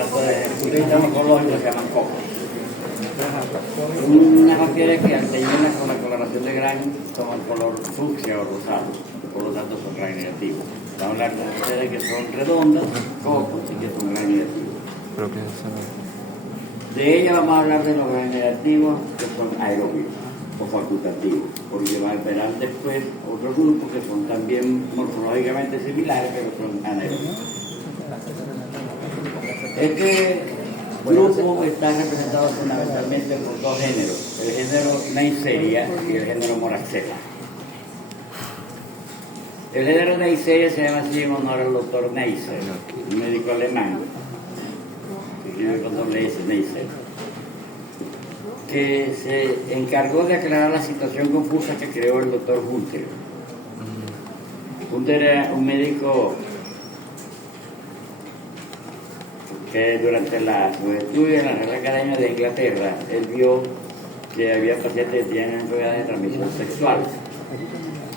tanto desde el punto de vista morfológico se llaman cocos. Unas bacterias que al teñirlas con la coloración de Gram toman color fucsia o rosado, por lo tanto son Gram negativos. Vamos a hablar de bacterias que son redondas, cocos, y que son Gram negativos. De ellas vamos a hablar de los Gram negativos que son aerobios o facultativos, porque verán después otros grupos que son también morfológicamente similares, pero son anaerobios. Este grupo está representado fundamentalmente por dos géneros, el género Neisseria y el género Moraxella. El género Neisseria se llama así en honor al doctor Neisser, un médico alemán, que escribe con doble S, Neisser, que se encargó de aclarar la situación confusa que creó el doctor Hunter. Hunter era un médico que durante sus estudios en la Real Academia de Inglaterra, él vio que había pacientes que tenían enfermedades de transmisión sexual.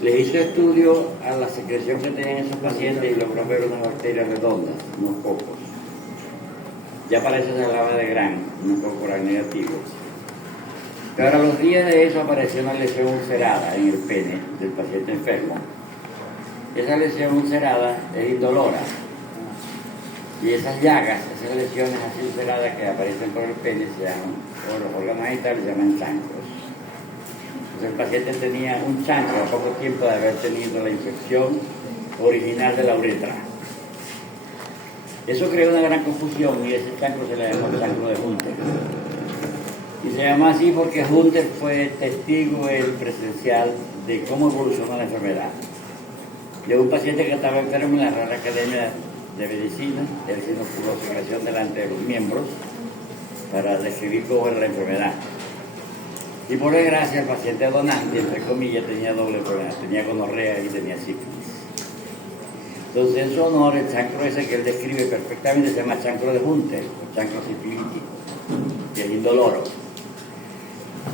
Les hizo estudio a la secreción que tenían esos pacientes y logró ver unas bacterias redondas, unos cocos. Ya para eso se hablaba de Gram, unos cocos Gram negativos. Pero a los días de eso apareció una lesión ulcerada en el pene del paciente enfermo. Esa lesión ulcerada es indolora. Y esas llagas, esas lesiones así ulceradas que aparecen por el pene, se llaman, o los órganos genitales se llaman chancros. Entonces el paciente tenía un chancro a poco tiempo de haber tenido la infección original de la uretra. Eso creó una gran confusión y ese chancro se le llamó el chancro de Hunter. Y se llama así porque Hunter fue testigo presencial de cómo evolucionó la enfermedad. De un paciente que estaba enfermo en la Real Academia de Medicina, él se inoculó secreción delante de los miembros para describir cómo era la enfermedad. Y por desgracia el paciente donante, entre comillas, tenía doble enfermedad, tenía gonorrea y tenía sífilis. Entonces en su honor el chancro ese que él describe perfectamente se llama chancro de Hunter, o chancro sifilítico, que es indoloro.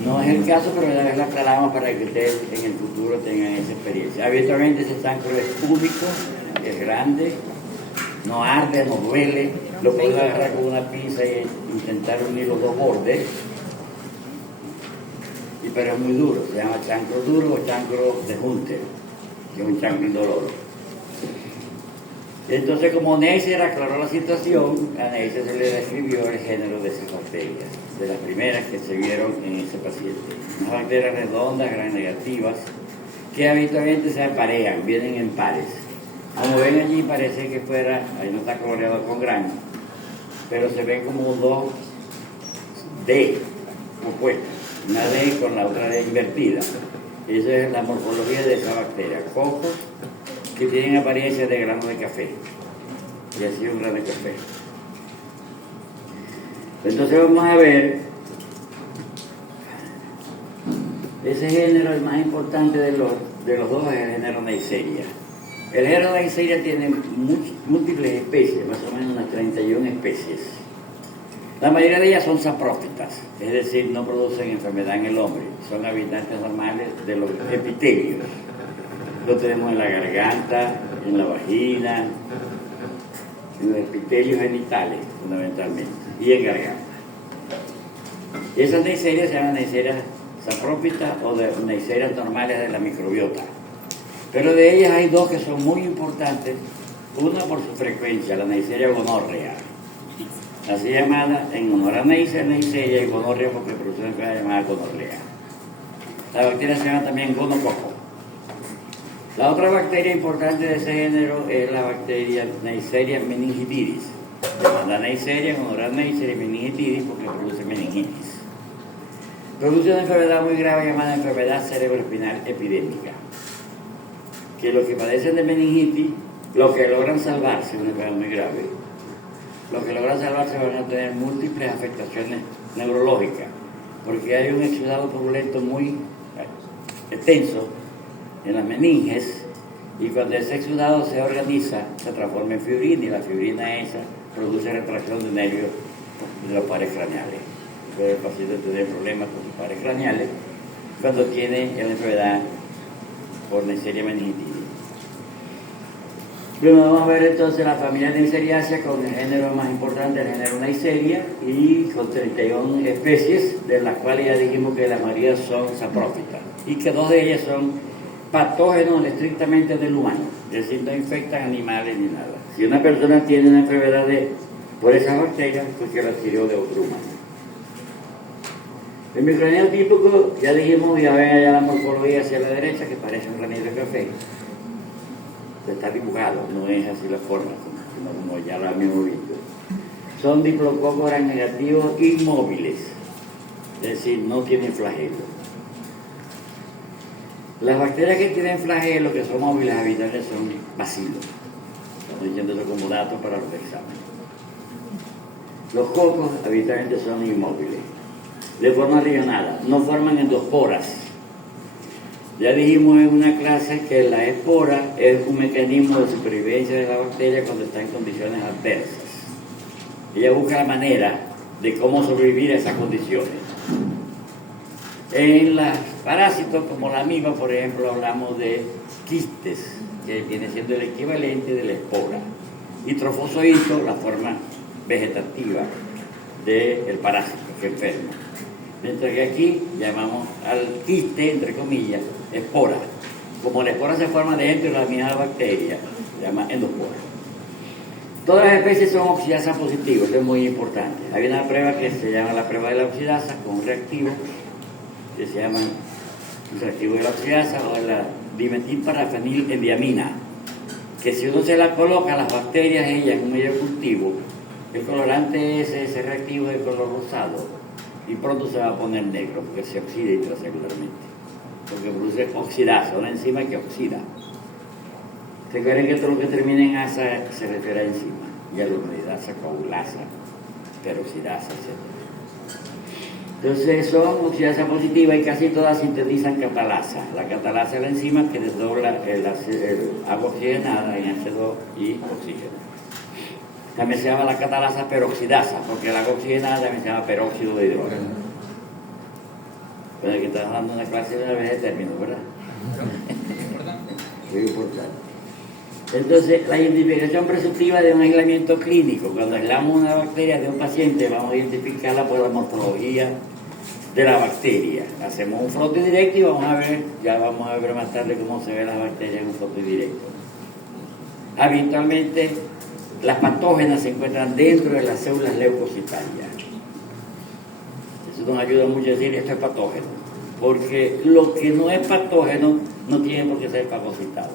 No es el caso, pero una vez lo aclaramos para que ustedes en el futuro tengan esa experiencia. Habitualmente ese chancro es único, es grande, no arde, no duele, lo pueden agarrar con una pinza e intentar unir los dos bordes, pero es muy duro, se llama chancro duro o chancro de Hunter, que es un chancro indoloro. Entonces, como Neisser aclaró la situación, a Neisser se le describió el género de esas bacterias, de las primeras que se vieron en ese paciente. Unas bacterias redondas, Gram negativas, que habitualmente se aparean, vienen en pares. Como ven allí parece que fuera, ahí no está coloreado con Gram, pero se ven como dos D opuestas, una D con la otra D invertida. Esa es la morfología de esa bacteria. Cocos que tienen apariencia de grano de café, y así un grano de café. Entonces vamos a ver, ese género es más importante de los dos, es el género Neisseria. El género Neisseria tiene múltiples especies, más o menos unas 31 especies. La mayoría de ellas son saprófitas, es decir, no producen enfermedad en el hombre, son habitantes normales de los epitelios. Lo tenemos en la garganta, en la vagina, en los epitelios genitales, fundamentalmente, y en garganta. Esas Neisserias se llaman Neisserias saprófitas o Neisserias normales de la microbiota. Pero de ellas hay dos que son muy importantes, una por su frecuencia, la Neisseria gonorrea, así llamada en honor a Neisser, Neisseria, y gonorrea porque produce una enfermedad llamada gonorrea. La bacteria se llama también gonococo. La otra bacteria importante de ese género es la bacteria Neisseria meningitidis. La Neisseria en honor a Neisser y meningitidis porque produce meningitis. Produce una enfermedad muy grave llamada enfermedad cerebroespinal epidémica, que los que padecen de meningitis, los que logran salvarse, una enfermedad muy grave, los que logran salvarse van a tener múltiples afectaciones neurológicas, porque hay un exudado purulento muy extenso en las meninges, y cuando ese exudado se organiza, se transforma en fibrina, y la fibrina esa produce retracción de nervios de los pares craneales. Puede el paciente tener problemas con sus pares craneales cuando tiene la enfermedad por Neisseria meningitidis. Bueno, vamos a ver entonces la familia Neiseriaceae con el género más importante, el género Neisseria, y con 31 especies, de las cuales ya dijimos que la mayoría son saprófitas, y que 2 de ellas son patógenos estrictamente del humano, es decir, no infectan animales ni nada. Si una persona tiene una enfermedad por esas bacterias, pues que la adquirió de otro humano. El microneo típico, ya dijimos, ya ven allá la morfología hacia la derecha, que parece un granito de café. Está dibujado, no es así la forma, como ya lo hemos visto. Son diplococos gram negativos inmóviles, es decir, no tienen flagelo. Las bacterias que tienen flagelo, que son móviles habituales, son bacilos. Estamos diciendo eso como dato para los exámenes. Los cocos habitualmente son inmóviles, de forma regional, no forman endosporas. Ya dijimos en una clase que la espora es un mecanismo de supervivencia de la bacteria cuando está en condiciones adversas. Ella busca la manera de cómo sobrevivir a esas condiciones. En los parásitos, como la amiba, por ejemplo, hablamos de quistes, que viene siendo el equivalente de la espora. Y trofozoito, la forma vegetativa del parásito que enferma. Mientras que aquí llamamos al quiste, entre comillas, espora. Como la espora se forma dentro de la misma bacteria, se llama endospora. Todas las especies son oxidasas positivas, eso es muy importante. Hay una prueba que se llama la prueba de la oxidasa con un reactivo que se llama el reactivo de la oxidasa o la dimetilparafenilendiamina, que si uno se la coloca a las bacterias, ellas en un medio cultivo, el colorante es ese reactivo de color rosado. Y pronto se va a poner negro porque se oxida intracelularmente. Porque produce oxidasa, una enzima que oxida. Recuerden que todo lo que termina en asa se refiere a enzima. Hialuronidasa, coagulasa, peroxidasa, etc. Entonces son oxidasa positiva y casi todas sintetizan catalasa. La catalasa es la enzima que desdobla el agua oxigenada en H2 y oxígeno. También se llama la catalasa peroxidasa, porque el agua oxigenada también se llama peróxido de hidrógeno. Pero que estamos dando una clase de una vez de términos, ¿verdad? Muy importante. Entonces, la identificación presuntiva de un aislamiento clínico. Cuando aislamos una bacteria de un paciente, vamos a identificarla por la morfología de la bacteria. Hacemos un frote directo y vamos a ver más tarde cómo se ven las bacterias en un frote directo. Habitualmente, las patógenas se encuentran dentro de las células leucocitarias. Eso nos ayuda mucho a decir esto es patógeno, porque lo que no es patógeno no tiene por qué ser fagocitado.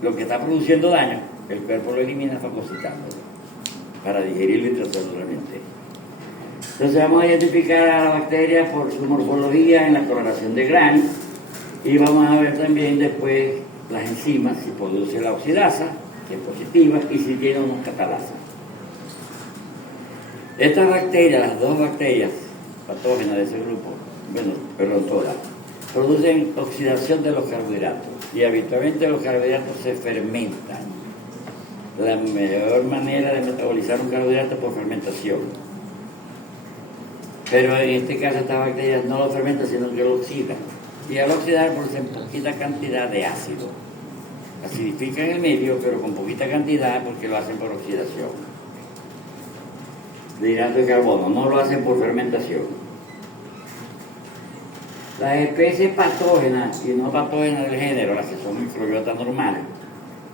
Lo que está produciendo daño, el cuerpo lo elimina fagocitándolo para digerirlo intracelularmente. Entonces vamos a identificar a la bacteria por su morfología en la coloración de Gram y vamos a ver también después las enzimas, si produce la oxidasa, que es positiva, y si tiene una catalasa. Estas bacterias, las 2 bacterias patógenas de ese grupo, todas, producen oxidación de los carbohidratos y habitualmente los carbohidratos se fermentan. La mejor manera de metabolizar un carbohidrato es por fermentación. Pero en este caso estas bacterias no lo fermentan, sino que lo oxidan. Y al oxidar producen poquita cantidad de ácido. Acidifican el medio, pero con poquita cantidad porque lo hacen por oxidación de hidrato de carbono, no lo hacen por fermentación. Las especies patógenas y no patógenas del género, las que son microbiota normal,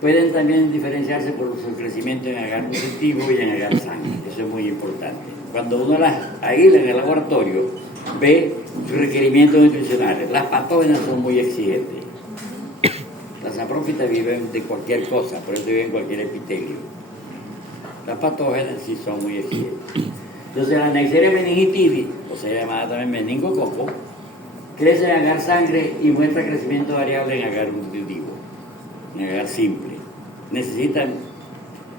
pueden también diferenciarse por su crecimiento en agar nutritivo y en agar sangre. Eso es muy importante. Cuando uno las aísla en el laboratorio, ve sus requerimientos nutricionales. Las patógenas son muy exigentes. Las saprófitas viven de cualquier cosa, por eso viven en cualquier epitelio. Las patógenas sí son muy exigentes. Entonces la Neisseria meningitidis, o sea llamada también meningococo, crece en agar sangre y muestra crecimiento variable en agar nutritivo, en agar simple.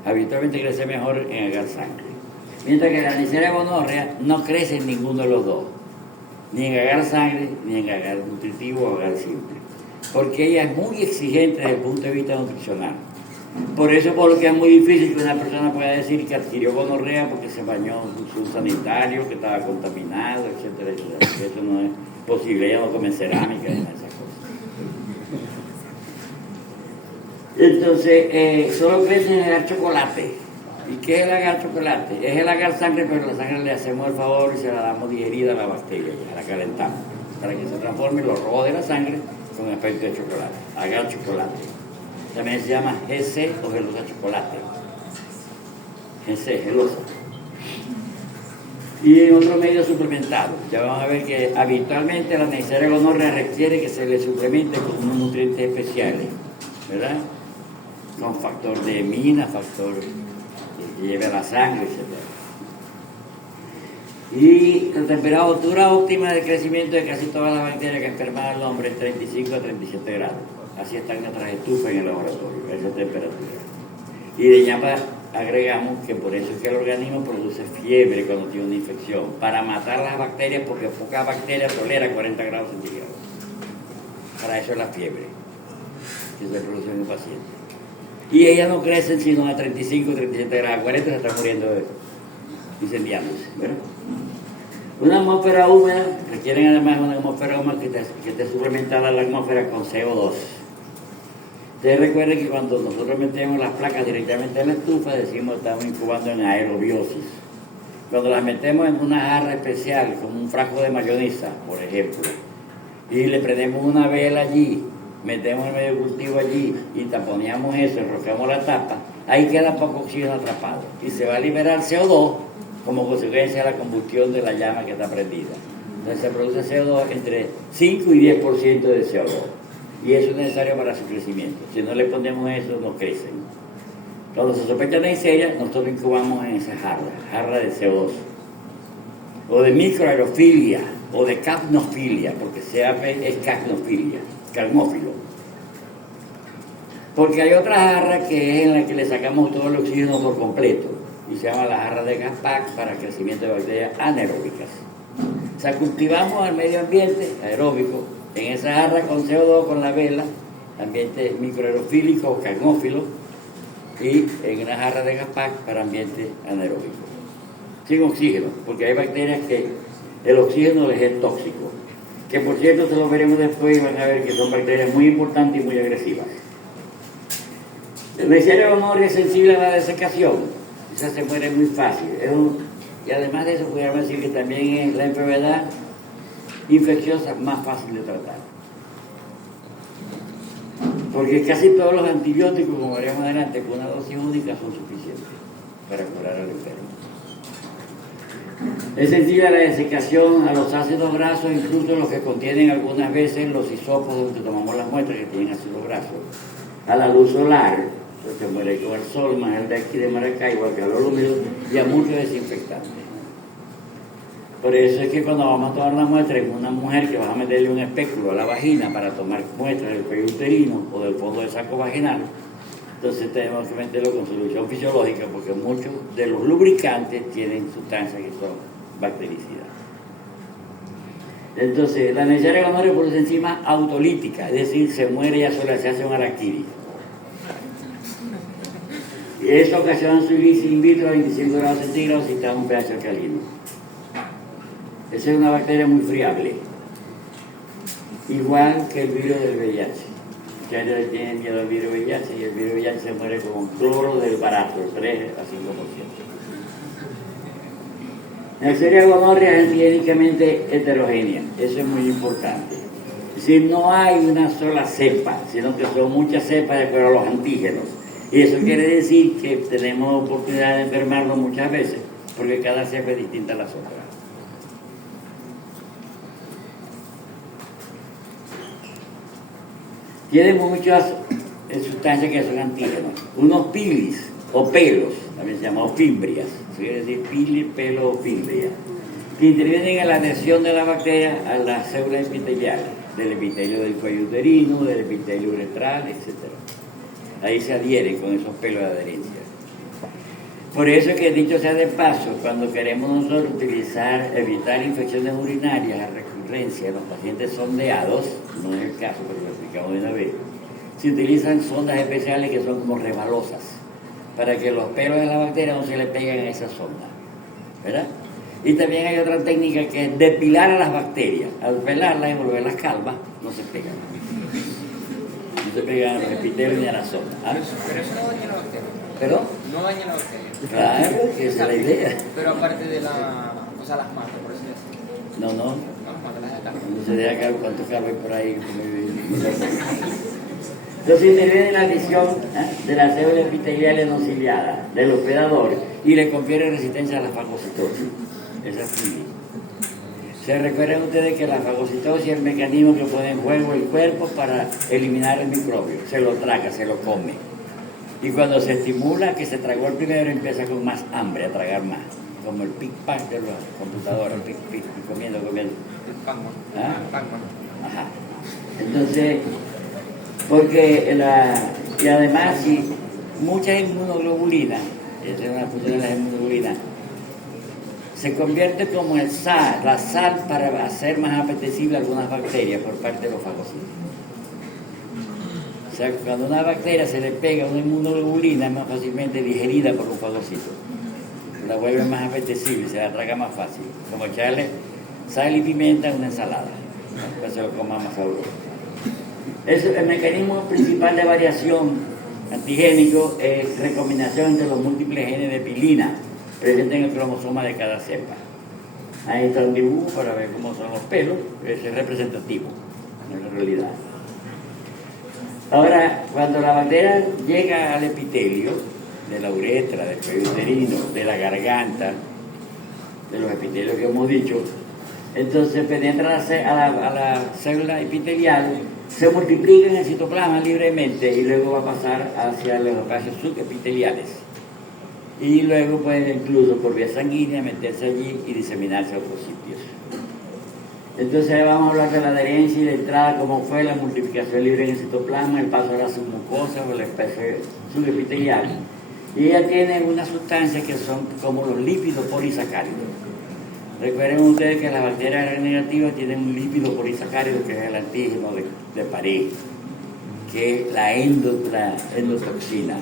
Habitualmente crece mejor en agar sangre. Mientras que la Neisseria gonorrea no crece en ninguno de los dos, ni en agar sangre, ni en agar nutritivo o agar simple, porque ella es muy exigente desde el punto de vista nutricional. Por eso, por lo que es muy difícil que una persona pueda decir que adquirió gonorrea porque se bañó en un sanitario, que estaba contaminado, etcétera, etcétera. Eso no es posible, ella no come cerámica ni esas cosas. Entonces, solo crecen en agar chocolate. ¿Y qué es el agar chocolate? Es el agar sangre, pero la sangre le hacemos el favor y se la damos digerida a la bacteria, ya la calentamos, para que se transforme los rojos de la sangre con aspecto de chocolate. Agar chocolate. También se llama GC o gelosa chocolate. GC, gelosa. Y en otro medio suplementado. Ya vamos a ver que habitualmente la Neisseria gonorrea requiere que se le suplemente con unos nutrientes especiales, ¿verdad? Con factor de hemina, factor que lleve a la sangre, etc. Y la temperatura óptima de crecimiento de casi todas las bacterias que enferman al hombre es 35 a 37 grados. Así están nuestras estufas en el laboratorio, a esa temperatura. Y de ñapa agregamos que por eso es que el organismo produce fiebre cuando tiene una infección, para matar las bacterias, porque pocas bacterias toleran 40 grados centígrados. Para eso es la fiebre que se produce en un paciente. Y ellas no crecen sino a 35, 37 grados, 40 se están muriendo incendiándose, ¿verdad? Una atmósfera húmeda requieren además una atmósfera húmeda que esté suplementada a la atmósfera con CO2. Ustedes recuerden que cuando nosotros metemos las placas directamente en la estufa, decimos que estamos incubando en aerobiosis. Cuando las metemos en una jarra especial, como un frasco de mayonesa, por ejemplo, y le prendemos una vela allí, metemos el medio cultivo allí y taponeamos eso, enroscamos la tapa, ahí queda poco oxígeno atrapado y se va a liberar CO2 como consecuencia de la combustión de la llama que está prendida. Entonces se produce CO2 entre 5 y 10% de CO2 y eso es necesario para su crecimiento. Si no le ponemos eso, no crecen. Cuando se sospecha de Neisseria, nosotros incubamos en esa jarra de CO2 o de microaerofilia o de capnofilia, porque CAP es capnofilia, calmófilo. Porque hay otra jarra que es en la que le sacamos todo el oxígeno por completo y se llama la jarra de Gaspach para el crecimiento de bacterias anaeróbicas. O sea, cultivamos al medio ambiente aeróbico en esa jarra con CO2 con la vela, ambiente microaerofílico o calmófilo, y en una jarra de Gaspach para ambiente anaeróbico, sin oxígeno, porque hay bacterias que el oxígeno les es tóxico, que por cierto se lo veremos después y van a ver que son bacterias muy importantes y muy agresivas. El Neisseria gonorrea es sensible a la desecación, esa se muere muy fácil, y además de eso podríamos decir que también es la enfermedad infecciosa más fácil de tratar, porque casi todos los antibióticos, como veremos adelante, con una dosis única son suficientes para curar al enfermo. Es sensible a la desecación, a los ácidos grasos, incluso los que contienen algunas veces los hisopos donde tomamos las muestras que tienen ácidos grasos, a la luz solar, se muere con el sol, más el de aquí de Maracaibo, al calor húmedo, y a muchos desinfectantes. Por eso es que cuando vamos a tomar la muestra en una mujer que vas a meterle un espéculo a la vagina para tomar muestras del cuello uterino o del fondo del saco vaginal, entonces tenemos que meterlo con solución fisiológica porque muchos de los lubricantes tienen sustancias que son bactericidas. Entonces, la Neisseria gonorrea produce enzima autolítica, es decir, se muere ya sola, se hace un araquiri. Eso ocasiona su ilicia in vitro a 25 grados centígrados si está en un pH alcalino. Esa es una bacteria muy friable, igual que el virus del VIH. Ya le tienen miedo al virus VIH y el virus VIH se muere con cloro del barato, el 3 a 5%. La Neisseria gonorrea es genéticamente heterogénea, eso es muy importante. Es decir, no hay una sola cepa, sino que son muchas cepas de acuerdo a los antígenos. Y eso quiere decir que tenemos oportunidad de enfermarnos muchas veces, porque cada cepa es distinta a las otras. Tiene muchas sustancias que son antígenos. Unos pilis o pelos, también se llaman fimbrias, quiere decir pilis, pelo o fimbria, que intervienen en la adhesión de la bacteria a las células epiteliales, del epitelio del cuello uterino, del epitelio uretral, etc. Ahí se adhieren con esos pelos de adherencia. Por eso es que, dicho sea de paso, cuando queremos nosotros evitar infecciones urinarias a recurrencia en los pacientes sondeados, no es el caso, pero lo explicamos de una vez, se utilizan sondas especiales que son como rebalosas, para que los pelos de la bacteria no se le peguen a esa sonda, ¿verdad? Y también hay otra técnica que es depilar a las bacterias. Al pelarlas y volverlas calvas, no se pegan. se pegan a los epitelios ni a la zona. ¿Ah? Pero eso no daña la bacteria. ¿Perdón? No daña la bacteria. Claro, que esa es la idea. Pero aparte de la... O sea, las mata, por así decirlo. No. Las mata, las ataca. No se deja caer cuánto carro hay por ahí. Entonces interviene la adición de la célula epitelial enosiliada del hospedador y le confiere resistencia a la fagocitosis. Esa es la. Se recuerdan ustedes que la fagocitosis es el mecanismo que pone en juego el cuerpo para eliminar el microbio. Se lo traga, se lo come. Y cuando se estimula, que se tragó el primero, empieza con más hambre a tragar más. Como el pic-pac de las computadoras, pic-pic, comiendo. El Pac-Man. ¿Ah? Pac-Man. Ajá. Entonces, porque y además, si muchas inmunoglobulinas, esa es una función de las inmunoglobulinas, se convierte como la sal para hacer más apetecible algunas bacterias por parte de los fagocitos. O sea, cuando a una bacteria se le pega una inmunoglobulina, es más fácilmente digerida por un fagocito. La vuelve más apetecible, se la traga más fácil. Como echarle sal y pimienta en una ensalada, para que se lo coma más sabroso. El mecanismo principal de variación antigénico es recombinación entre los múltiples genes de pilina presentes en el cromosoma de cada cepa. Ahí está un dibujo para ver cómo son los pelos, ese es representativo en la realidad. Ahora, cuando la bacteria llega al epitelio de la uretra, del cuello uterino, de la garganta, de los epitelios que hemos dicho, entonces penetra a la célula epitelial, se multiplica en el citoplasma libremente y luego va a pasar hacia los espacios subepiteliales. Y luego puede incluso por vía sanguínea meterse allí y diseminarse a otros sitios. Entonces vamos a hablar de la adherencia y de entrada, cómo fue la multiplicación libre en el citoplasma, el paso a la submucosa o la especie subepitelial. Y ella tiene unas sustancias que son como los lípidos polisacáridos. Recuerden ustedes que las bacterias Gram negativas tienen un lípido polisacárido que es el antígeno de pared, que es la endotoxina,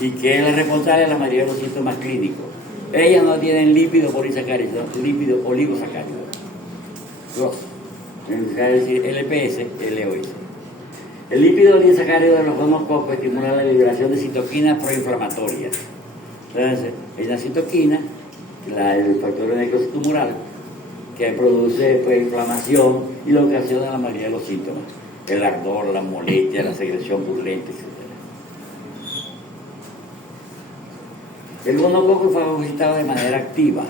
y que es la responsable de la mayoría de los síntomas clínicos. Ellas no tienen lípido polisacárido, sino lípido oligosacárido. Dos. Es decir, LPS, LOS. El lípido oligosacárido de los gonococos estimula la liberación de citoquinas proinflamatorias. Entonces, es la citoquina, el factor necrocitumoral, que produce inflamación y lo ocasiona la mayoría de los síntomas. El ardor, la molestia, la secreción purulenta, etc. El gonococo fue fagocitado de manera activa,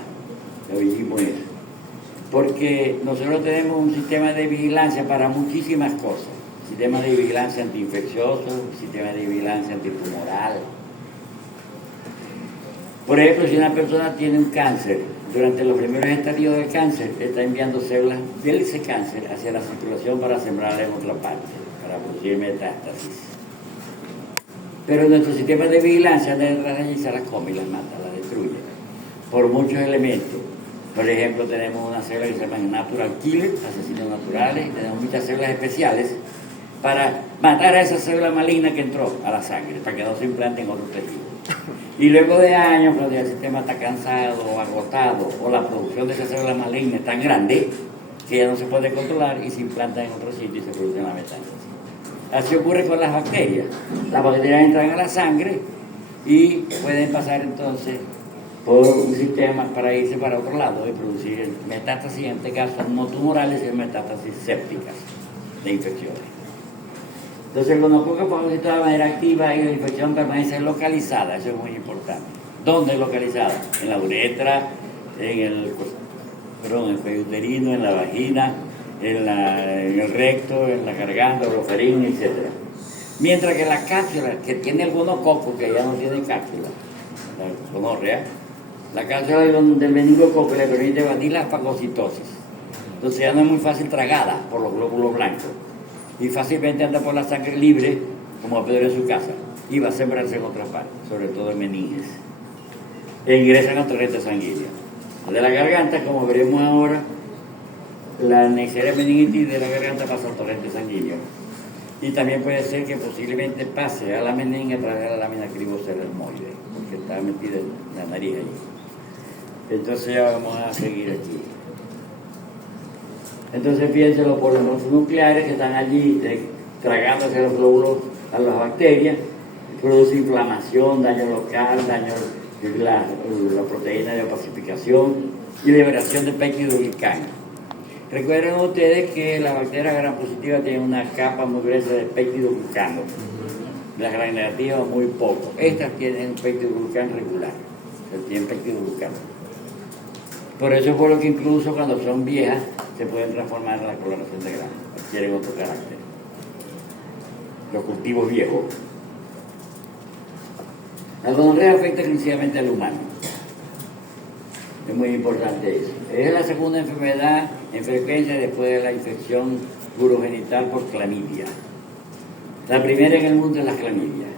lo dijimos eso, porque nosotros tenemos un sistema de vigilancia para muchísimas cosas. Sistema de vigilancia antiinfeccioso, sistema de vigilancia antitumoral. Por ejemplo, si una persona tiene un cáncer, durante los primeros estadios del cáncer, está enviando células de ese cáncer hacia la circulación para sembrarla en otra parte, para producir metástasis. Pero nuestro sistema de vigilancia de allí se las come y las mata, las destruye, por muchos elementos. Por ejemplo, tenemos una célula que se llama natural killer, asesinos naturales, y tenemos muchas células especiales para matar a esa célula maligna que entró a la sangre, para que no se implante en otro tejido. Y luego de años, cuando el sistema está cansado o agotado, o la producción de esa célula maligna es tan grande que ya no se puede controlar y se implanta en otro sitio y se produce la metástasis. Así ocurre con las bacterias. Las bacterias entran a la sangre y pueden pasar entonces por un sistema para irse para otro lado y producir metástasis, en este caso no tumorales, sino metástasis sépticas de infecciones. Entonces el gonococo fagocitado de manera activa y la infección permanece localizada, eso es muy importante. ¿Dónde localizada? En la uretra, en el cuello uterino, en la vagina, en el recto, en la garganta, orofaringe, etc. Mientras que la cápsula que tiene el gonococo, que ya no tiene cápsula, la gonorrea, la cápsula del meningococo le permite evadir la fagocitosis. Entonces ya no es muy fácil tragada por los glóbulos blancos y fácilmente anda por la sangre libre, como Pedro en su casa, y va a sembrarse en otras partes, sobre todo en meninges. E ingresan al torrente sanguíneo. De la garganta, como veremos ahora, la Neisseria meningitis de la garganta pasa al torrente sanguíneo. Y también puede ser que posiblemente pase a la meninge a través de la lámina cribocerdermoide, porque está metida en la nariz ahí. Entonces ya vamos a seguir aquí. Entonces fíjense los polimersos nucleares que están allí tragándose los glóbulos a las bacterias, produce inflamación, daño local, daño la proteína de opacificación y liberación de peptidoglicano. Recuerden ustedes que la bacteria gram positiva tiene una capa muy gruesa de peptidoglicano, las gram negativas muy poco. Estas tienen peptidoglicano regular, tienen peptidoglicano. Por eso es por lo que incluso cuando son viejas se pueden transformar en la coloración de grano, adquieren otro carácter. Los cultivos viejos. La gonorrea afecta exclusivamente al humano. Es muy importante eso. Es la segunda enfermedad en frecuencia después de la infección urogenital por clamidia. La primera en el mundo es las clamidias.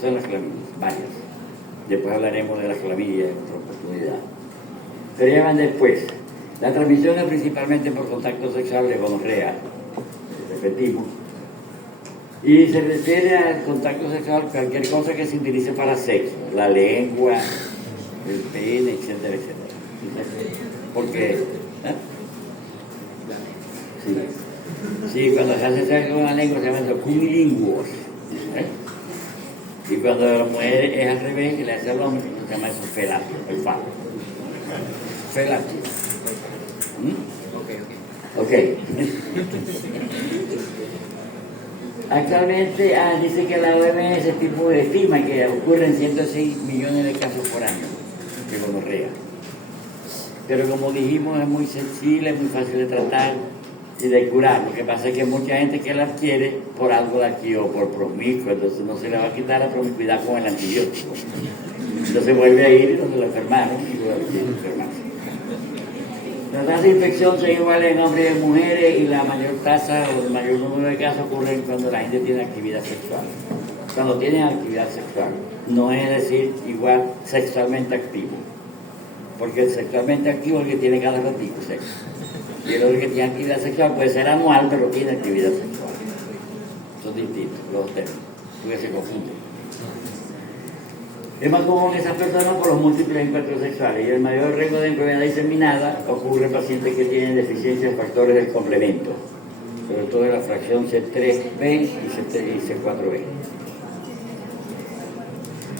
Son las clamidias, varias. Después hablaremos de las clamidias en otra oportunidad. Pero ya van después. La transmisión es principalmente por contacto sexual de gonorrea, repetimos. Y se refiere al contacto sexual cualquier cosa que se utilice para sexo, la lengua, el pene, etcétera, etcétera. Porque, sí, cuando se hace sexo con la lengua se llama cunilinguos. Y cuando la mujer es al revés, que le hace al hombre, se llama eso felatio, el falo. Felatio. Ok. Actualmente dice que la OMS estima que ocurren 106 millones de casos por año de gonorrea. Pero como dijimos, es muy sensible, es muy fácil de tratar y de curar. Lo que pasa es que mucha gente que la adquiere por algo de aquí o por promiscuo, entonces no se le va a quitar la promiscuidad con el antibiótico. Entonces vuelve a ir donde lo enfermaron y luego quiere enfermarse. Las tasas de infección son iguales en hombres y en mujeres y la mayor tasa o el mayor número de casos ocurren cuando la gente tiene actividad sexual. Cuando tienen actividad sexual, no es decir igual sexualmente activo. Porque el sexualmente activo es el que tiene cada ratito sexo. Y el otro que tiene actividad sexual puede ser anual, pero tiene actividad sexual. Son distintos los dos términos, porque se confunden. Es más común que esas personas por los múltiples encuentros sexuales y el mayor riesgo de enfermedad diseminada ocurre en pacientes que tienen deficiencia de factores del complemento, sobre todo en la fracción C3b y C4b.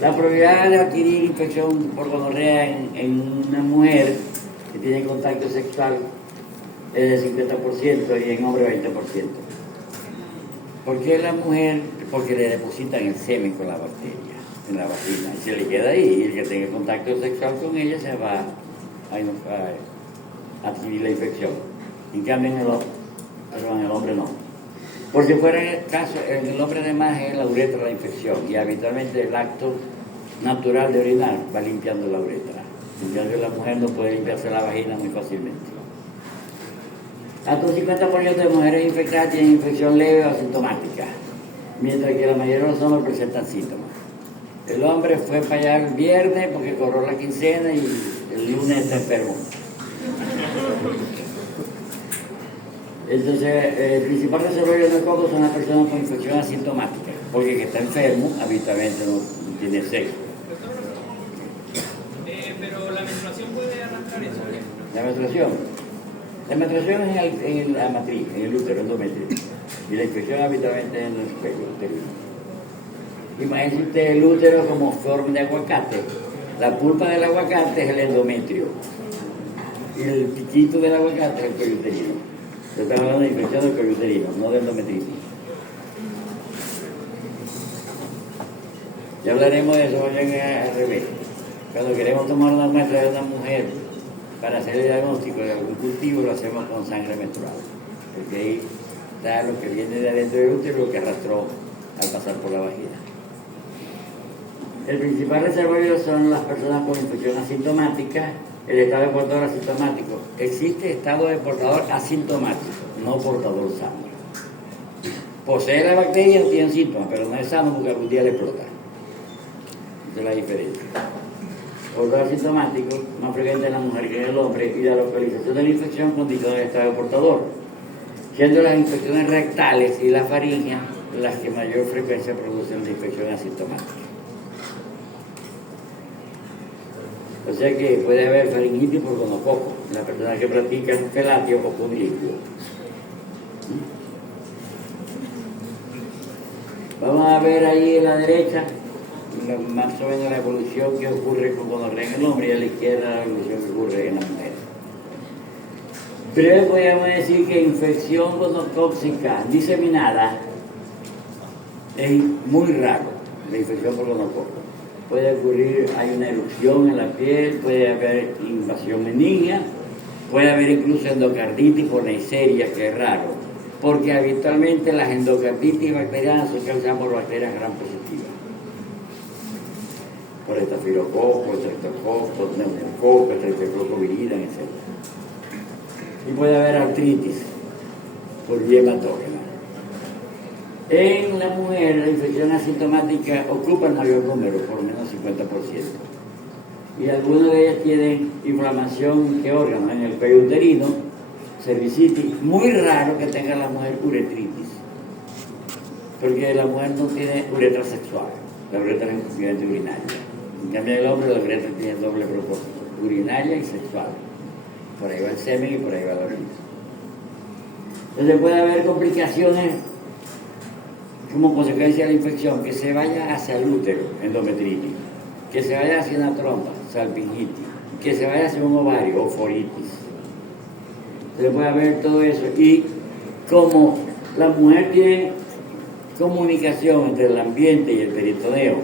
La probabilidad de adquirir infección por gonorrea en una mujer que tiene contacto sexual es del 50% y en hombre 20%. ¿Por qué la mujer? Porque le depositan el semen con la bacteria en la vagina y se le queda ahí, y el que tenga contacto sexual con ella se va a adquirir la infección. En cambio en el hombre no. Por si fuera el caso, en el hombre además es la uretra la infección y habitualmente el acto natural de orinar va limpiando la uretra. En cambio la mujer no puede limpiarse la vagina muy fácilmente. Hasta un 50% de mujeres infectadas tienen infección leve o asintomática, mientras que la mayoría de los hombres presentan síntomas. El hombre fue para allá el viernes porque cobró la quincena y el lunes está enfermo. Entonces, el principal desarrollo del coco son las personas con infección asintomática, porque el que está enfermo habitualmente no tiene sexo. Pero la menstruación puede arrastrar eso. La menstruación es en la matriz, en el útero, endometrio, y la infección habitualmente es en el cuello uterino. Imagínense usted el útero como forma de aguacate. La pulpa del aguacate es el endometrio y el piquito del aguacate es el cuello uterino. Yo estaba hablando de infección del cuello uterino, no del endometrismo. Ya hablaremos de eso al revés. Cuando queremos tomar una muestra de una mujer para hacer el diagnóstico de algún cultivo, lo hacemos con sangre menstrual, porque ahí está lo que viene de adentro del útero, lo que arrastró al pasar por la vagina. El principal reservorio son las personas con infección asintomática, el estado de portador asintomático. Existe estado de portador asintomático, no portador sano. Posee la bacteria, no tiene síntomas, pero no es sano porque algún día le explota. Esa es la diferencia. Portador asintomático, más frecuente en la mujer que en el hombre, y la localización de la infección condiciona el estado de portador, siendo las infecciones rectales y la faringe las que mayor frecuencia producen la infección asintomática. O sea que puede haber faringitis por gonococo en la persona que practica felatio o cunilinguo. Vamos a ver ahí en la derecha más o menos la evolución que ocurre con gonorrea en el hombre y a la izquierda la evolución que ocurre en la mujer. Pero podríamos decir que infección gonotóxica diseminada es muy raro, la infección por gonococo. Puede ocurrir, hay una erupción en la piel, puede haber invasión benigna, puede haber incluso endocarditis por Neisseria, que es raro, porque habitualmente las endocarditis bacterianas son causadas por bacterias gram positivas, por estafilococo, streptococo, neumococo, streptococo viridan, etc. Y puede haber artritis por vía hematógena. En la mujer, la infección asintomática ocupa el mayor número, por lo menos 50%. Y algunas de ellas tienen inflamación de órganos en el cuello uterino, cervicitis, muy raro que tenga la mujer uretritis, porque la mujer no tiene uretra sexual, la uretra es exclusivamente urinaria. En cambio el hombre, la uretra tiene doble propósito, urinaria y sexual. Por ahí va el semen y por ahí va la orina. Entonces puede haber complicaciones como consecuencia de la infección, que se vaya hacia el útero, endometritis, que se vaya hacia una trompa, salpingitis, que se vaya hacia un ovario, oforitis. Se puede haber todo eso. Y como la mujer tiene comunicación entre el ambiente y el peritoneo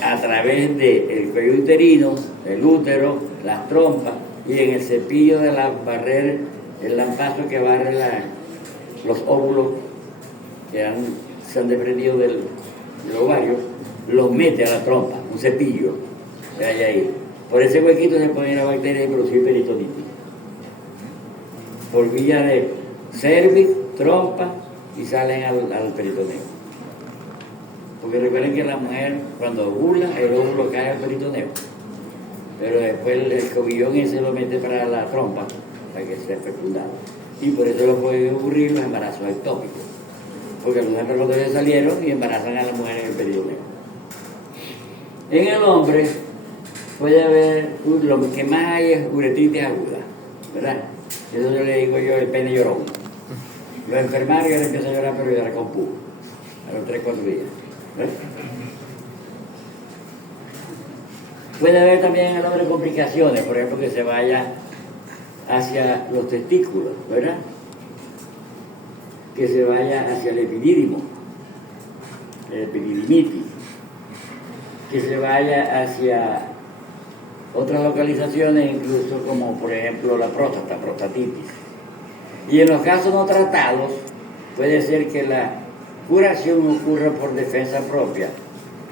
a través del cuello uterino, el útero, las trompas, y en el cepillo de la barrer, el lampazo que barre los óvulos que se han desprendido del ovario, los mete a la trompa, un cepillo que hay ahí. Por ese huequito se pone la bacteria y producir peritonitis. Por vía de cervix, trompa y salen al peritoneo. Porque recuerden que la mujer cuando ovula, el óvulo cae al peritoneo. Pero después el escobillón ese lo mete para la trompa, para que sea fecundado. Y por eso lo pueden ocurrir los embarazos ectópicos. Porque los espermatozoides salieron y embarazan a la mujer en el peritoneo. En el hombre puede haber, lo que más hay es uretritis aguda, ¿verdad? Eso yo le digo yo, el pene llorón. Los enfermarios ya empiezan a llorar, pero llorar con pu, a los 3-4 días. ¿Verdad? Puede haber también en el hombre complicaciones, por ejemplo, que se vaya hacia los testículos, ¿verdad? Que se vaya hacia el epidídimo, el epididimitis, que se vaya hacia otras localizaciones, incluso como por ejemplo la próstata, prostatitis. Y en los casos no tratados, puede ser que la curación ocurra por defensa propia,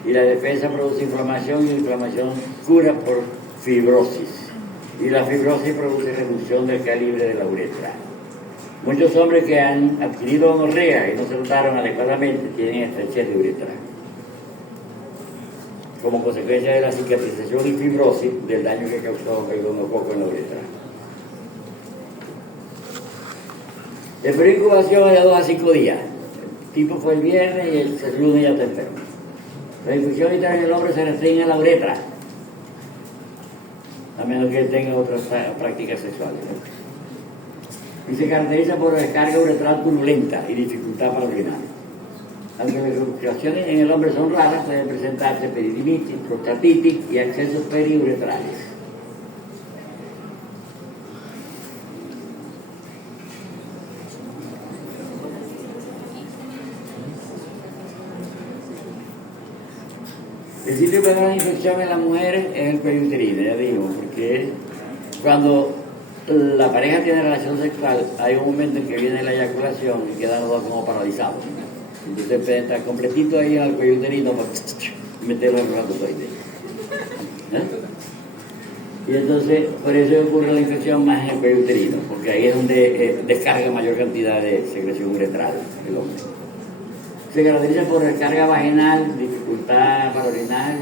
y la defensa produce inflamación, y la inflamación cura por fibrosis, y la fibrosis produce reducción del calibre de la uretra. Muchos hombres que han adquirido gonorrea y no se trataron adecuadamente tienen estrechez de uretra, como consecuencia de la cicatrización y fibrosis del daño que causó el gonococo en la uretra. El periodo de incubación es de 2 a 5 días. El tipo fue el viernes y el lunes ya está enfermo. La infección vital en el hombre se restringe a la uretra, a menos que tenga otras prácticas sexuales, ¿no? Y se caracteriza por descarga uretral turbulenta y dificultad para orinar. Aunque las complicaciones en el hombre son raras, pueden presentarse peritonitis, prostatitis y accesos periuretrales. El sitio para la infección en las mujeres es el cuello uterino, ya digo, porque cuando la pareja tiene relación sexual, hay un momento en que viene la eyaculación y quedan los dos como paralizados. Entonces puede estar completito ahí al cuello uterino para meterlo en el espermatozoide. Y entonces, por eso ocurre la infección más en el cuello uterino, porque ahí es donde descarga mayor cantidad de secreción uretral el hombre. Se caracteriza por descarga vaginal, dificultad para orinar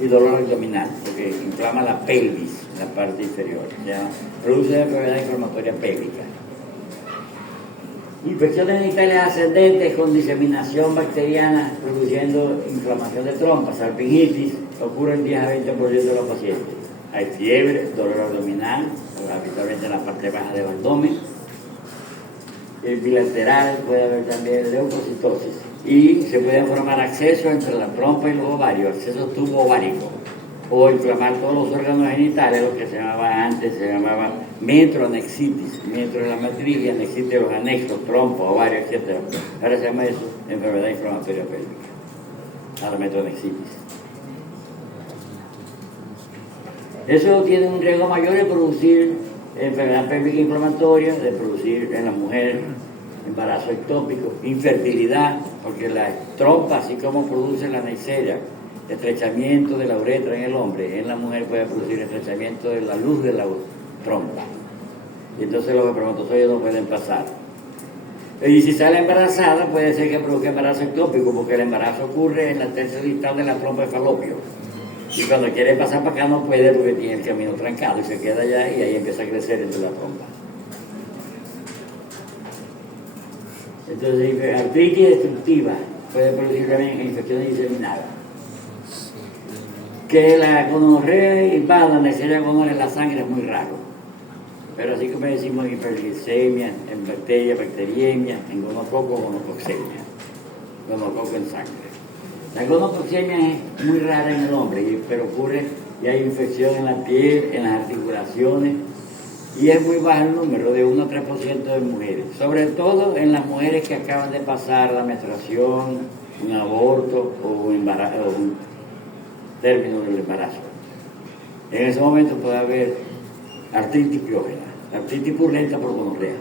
y dolor abdominal, porque inflama la pelvis, la parte inferior. O sea, produce enfermedad inflamatoria pélvica. Infecciones genitales ascendentes con diseminación bacteriana produciendo inflamación de trompas, salpingitis, ocurre en 10 a 20% de los pacientes. Hay fiebre, dolor abdominal, habitualmente en la parte baja del abdomen. El bilateral puede haber también leucocitosis, y se pueden formar accesos entre la trompa y los ovarios, accesos tubo-ováricos, o inflamar todos los órganos genitales, lo que se llamaba antes, se llamaba metroanexitis, metro de la matriz y anexitis de los anexos, trompa, ovario, etc. Ahora se llama eso enfermedad inflamatoria pélvica, a la metroanexitis. Eso tiene un riesgo mayor de producir enfermedad pélvica inflamatoria, de producir en la mujer embarazo ectópico, infertilidad, porque la trompa, así como produce la neisseria, estrechamiento de la uretra en el hombre, en la mujer puede producir estrechamiento de la luz de la trompa. Y entonces los espermatozoides no pueden pasar. Y si sale embarazada, puede ser que produzca embarazo ectópico, porque el embarazo ocurre en la tercia distal de la trompa de falopio. Y cuando quiere pasar para acá no puede porque tiene el camino trancado y se queda allá y ahí empieza a crecer entre la trompa. Entonces, artritis destructiva puede producir también infecciones diseminadas. Que la gonorrea invada la neisseria gonorrea en la sangre es muy raro. Pero así como decimos hiperglicemia, en bacteria, bacteriemia, en gonococo, gonococcemia. Gonococo en sangre. La gonococcemia es muy rara en el hombre, pero ocurre y hay infección en la piel, en las articulaciones, y es muy bajo el número, de 1 a 3% de mujeres. Sobre todo en las mujeres que acaban de pasar la menstruación, un aborto o un embarazo, o un término del embarazo. En ese momento puede haber artritis piógena, artritis purulenta por gonorrea.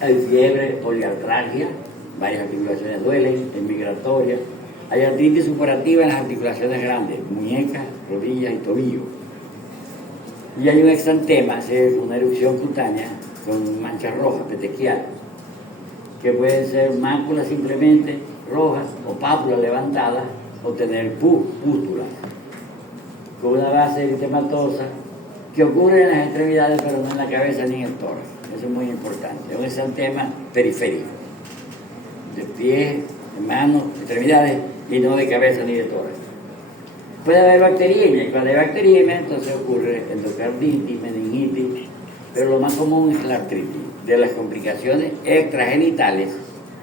Hay fiebre, poliartralgia, varias articulaciones duelen, es migratoria. Hay artritis supurativa en las articulaciones grandes, muñecas, rodillas y tobillo. Y hay un exantema, es una erupción cutánea con manchas rojas, petequial, que pueden ser máculas simplemente rojas o pápulas levantadas o tener pústulas con una base eritematosa que ocurre en las extremidades pero no en la cabeza ni en el tórax. Eso es muy importante. Es un exantema periférico, de pies, de manos, extremidades y no de cabeza ni de tórax. Puede haber bacteriemia, y cuando hay bacteriemia entonces ocurre endocarditis, meningitis, pero lo más común es la artritis. De las complicaciones extragenitales,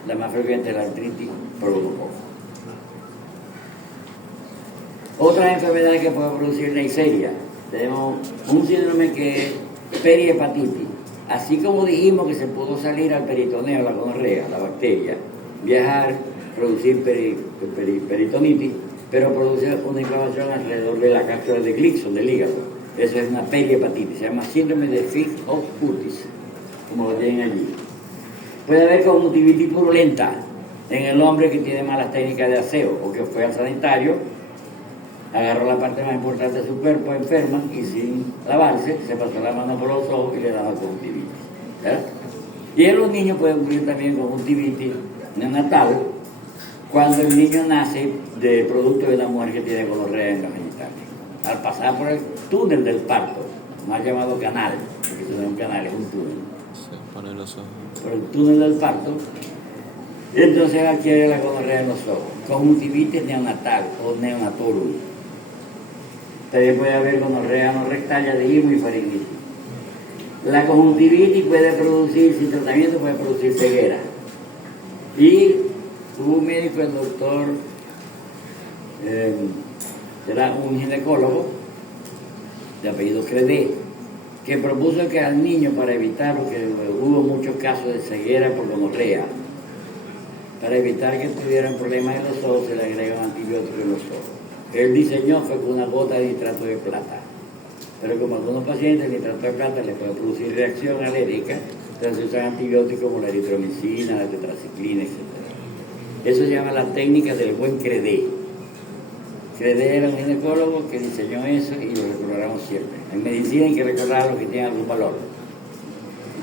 la más frecuente es la artritis por gonococo. Otras enfermedades que pueden producir neisseria, tenemos un síndrome que es perihepatitis. Así como dijimos que se pudo salir al peritoneo, la gonorrea, la bacteria, viajar, producir peritonitis, pero produce una inflamación alrededor de la cápsula de Gleason, del hígado. Eso es una perihepatitis, se llama síndrome de Fish-Hofsch-Curtis, como lo tienen allí. Puede haber conjuntivitis purulenta en el hombre que tiene malas técnicas de aseo o que fue al sanitario, agarró la parte más importante de su cuerpo enferma y sin lavarse, se pasó la mano por los ojos y le daba conjuntivitis. ¿Verdad? Y en los niños puede ocurrir también conjuntivitis neonatal, cuando el niño nace de producto de una mujer que tiene gonorrea en los genitales. Al pasar por el túnel del parto, más llamado canal, porque eso no es un canal, es un túnel. Se pone los ojos. Por el túnel del parto, y entonces adquiere la gonorrea en los ojos. Conjuntivitis neonatal o neonatorum. También puede haber gonorrea anorrectal, yadeísmo y faringitis. La conjuntivitis puede producir, sin tratamiento, puede producir ceguera. Y hubo un médico, el doctor, era un ginecólogo de apellido Credé, que propuso que al niño, para evitar, porque hubo muchos casos de ceguera por gonorrea, para evitar que tuvieran problemas en los ojos, se le agrega un antibiótico en los ojos. Él diseñó fue con una gota de nitrato de plata, pero como a algunos pacientes el nitrato de plata les puede producir reacción alérgica, entonces se usan antibióticos como la eritromicina, la tetraciclina, etc. Eso se llama la técnica del buen Credé. Credé era un ginecólogo que diseñó eso y lo recordaremos siempre. En medicina hay que recordar lo que tiene algún valor.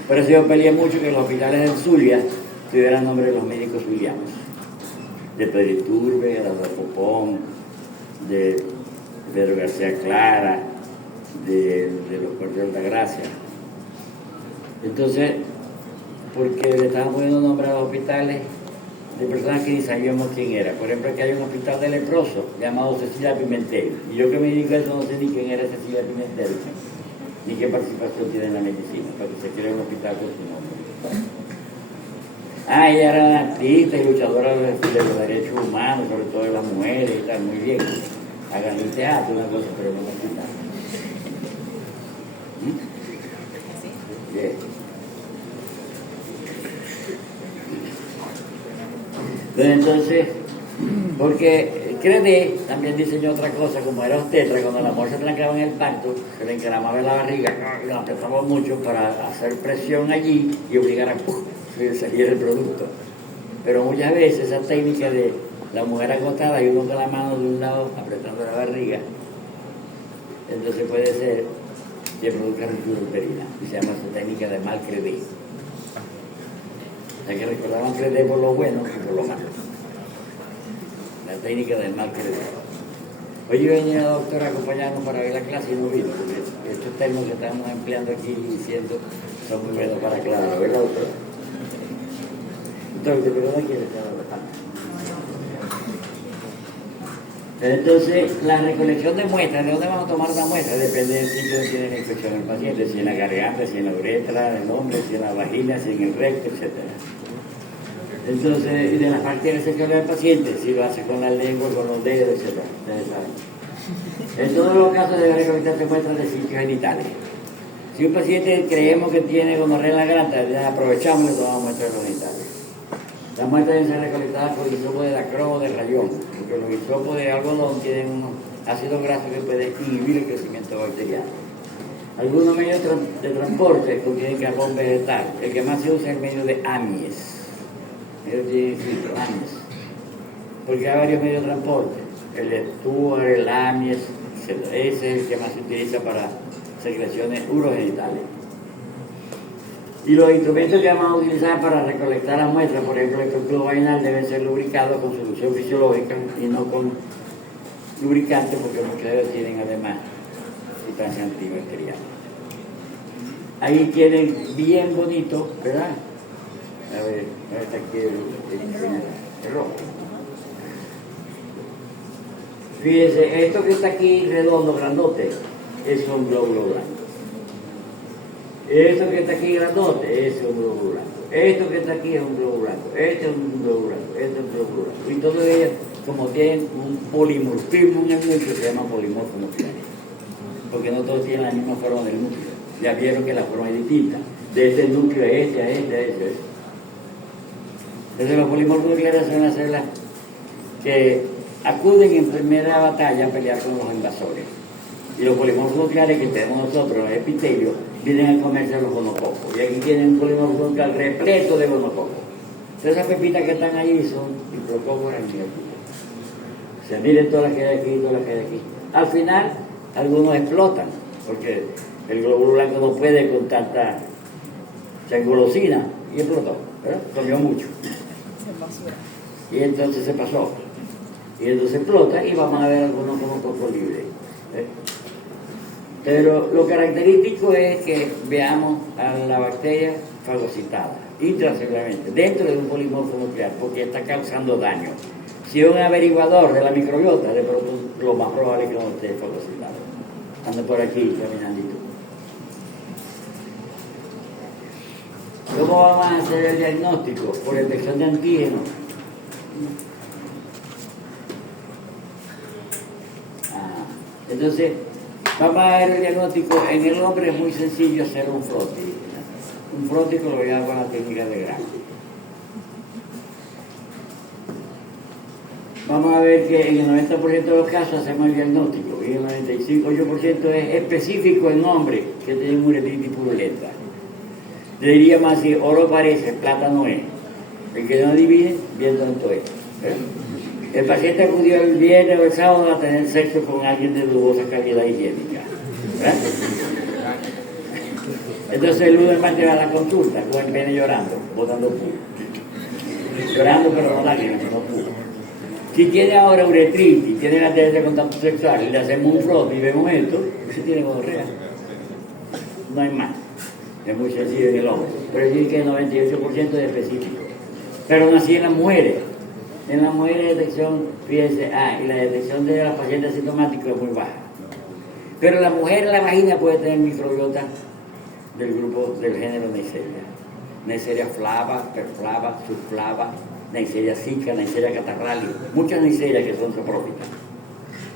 Por eso yo peleé mucho que los hospitales del Zulia tuvieran nombre de los médicos zulianos. De Pedro Iturbe, de Adolfo Pons, de Pedro García Clara, de los Cortes de Altagracia. Entonces, porque le estaban poniendo nombre a los hospitales de personas que ni sabíamos quién era. Por ejemplo, que hay un hospital de leprosos llamado Cecilia Pimentel. Y yo que me dedico a eso no sé ni quién era Cecilia Pimentel, ni qué participación tiene en la medicina, para que se cree un hospital con su nombre. Ah, ella era una artista y luchadora de los derechos humanos, sobre todo de las mujeres y tal, muy bien. Hagan un teatro, una cosa, pero no me quitaron. Bien. Pero entonces, porque Credé también diseñó otra cosa, como era obstetra, cuando la mujer se trancaba en el parto, se le encaramaba en la barriga, y la apretaba mucho para hacer presión allí y obligar a que saliera el producto. Pero muchas veces esa técnica de la mujer acostada y uno con la mano de un lado apretando la barriga, entonces puede ser que produzca ruptura uterina, y se llama esa técnica de mal Credé. O sea que recordaban Credé por lo bueno y por lo malo. La técnica del mal Credé. Hoy venía la doctora a acompañarnos para ver la clase y no vino, porque estos términos que estamos empleando aquí diciendo son muy buenos para aclarar, ¿verdad, doctora? Entonces, ¿pero dónde quiere estar la pata? Entonces, la recolección de muestras, ¿de dónde vamos a tomar una muestra? Depende del sitio donde tiene la infección el paciente, si en la garganta, si en la uretra, en el hombre, si en la vagina, si en el recto, etc. Entonces, y de las partes sexuales del paciente, si lo hace con la lengua, con los dedos, etc. Ustedes saben. En todos los casos debe recolectarse muestras de sitios genitales. Si un paciente creemos que tiene gonorrea en la garganta, ya aprovechamos y le tomamos muestras de los genitales. Las muestras deben ser recolectadas por hisopo de dacro o de rayón, porque los hisopos de algodón tienen unos ácidos grasos que pueden inhibir el crecimiento bacteriano. Algunos medios de transporte contienen carbón vegetal. El que más se usa es el medio de Amies. Ellos tienen filtro, Amies. Porque hay varios medios de transporte. El Stuart, el Amies, etc. Ese es el que más se utiliza para secreciones urogenitales. Y los instrumentos que vamos a utilizar para recolectar las muestras, por ejemplo, el cóctel vaginal, deben ser lubricados con solución fisiológica y no con lubricante, porque muchos de ellos tienen además sustancias antibacterianas. Ahí tienen bien bonito, ¿verdad? A ver, está aquí el rojo. Fíjense, esto que está aquí redondo, grandote, es un glóbulo blanco. Esto que está aquí grandote es un glóbulo blanco. Esto que está aquí es un glóbulo blanco. Este es un glóbulo blanco. Este es un glóbulo blanco. Y todos ellos, como tienen un polimorfismo en el núcleo, se llaman polimorfos nucleares. Porque no todos tienen la misma forma del núcleo. Ya vieron que la forma es distinta. De este núcleo a este, a este, a este, a este. Entonces los polimorfos nucleares son las células que acuden en primera batalla a pelear con los invasores. Y los polimorfos nucleares que tenemos nosotros, los epitelios, vienen a comerse los gonococos. Y aquí tienen un polimorfo nuclear repleto de gonococos. Entonces esas pepitas que están ahí son diplococos arqueológicos. O sea, miren todas las que hay aquí y todas las que hay aquí. Al final, algunos explotan, porque el glóbulo blanco no puede con tanta engolosina y explotó, ¿verdad? Comió mucho. Y entonces se pasó. Y entonces explota y vamos a ver algunos gonococos libres. Pero lo característico es que veamos a la bacteria fagocitada, intracelularmente, dentro de un polimorfo nuclear, porque está causando daño. Si es un averiguador de la microbiota, de pronto lo más probable es que no esté fagocitado. Ando por aquí caminandito. ¿Cómo vamos a hacer el diagnóstico? Por detección de antígenos. Entonces, vamos a ver el diagnóstico. En el hombre es muy sencillo hacer un frotis. Un frotis lo voy a dar con la técnica de Gram. Vamos a ver que en el 90% de los casos hacemos el diagnóstico y el 95-8% es específico en hombres que tienen uretritis purulenta. Le diríamos así, oro parece, plata no es. El que no divide, bien tonto es. El paciente acudió el viernes o el sábado a tener sexo con alguien de dudosa calidad higiénica. ¿Verdad? Entonces el lunes martes va a la consulta, con el pene llorando, botando puro. Llorando pero no lágrimas, sino puro. Si tiene ahora uretritis, tiene la tendencia de contacto sexual y le hacemos un frot y vemos esto, usted tiene gonorrea. No hay más. Es muy sencillo en el hombre. Pero es decir que el 98% es específico. Pero no así en las mujeres. En las mujeres la detección, fíjense, y la detección de los pacientes asintomáticos es muy baja. Pero la mujer en la vagina puede tener microbiota del grupo del género Neisseria. Neisseria flava, perflava, subflava, Neisseria zika, Neisseria catarrhalis, muchas Neisserias que son saprófitas,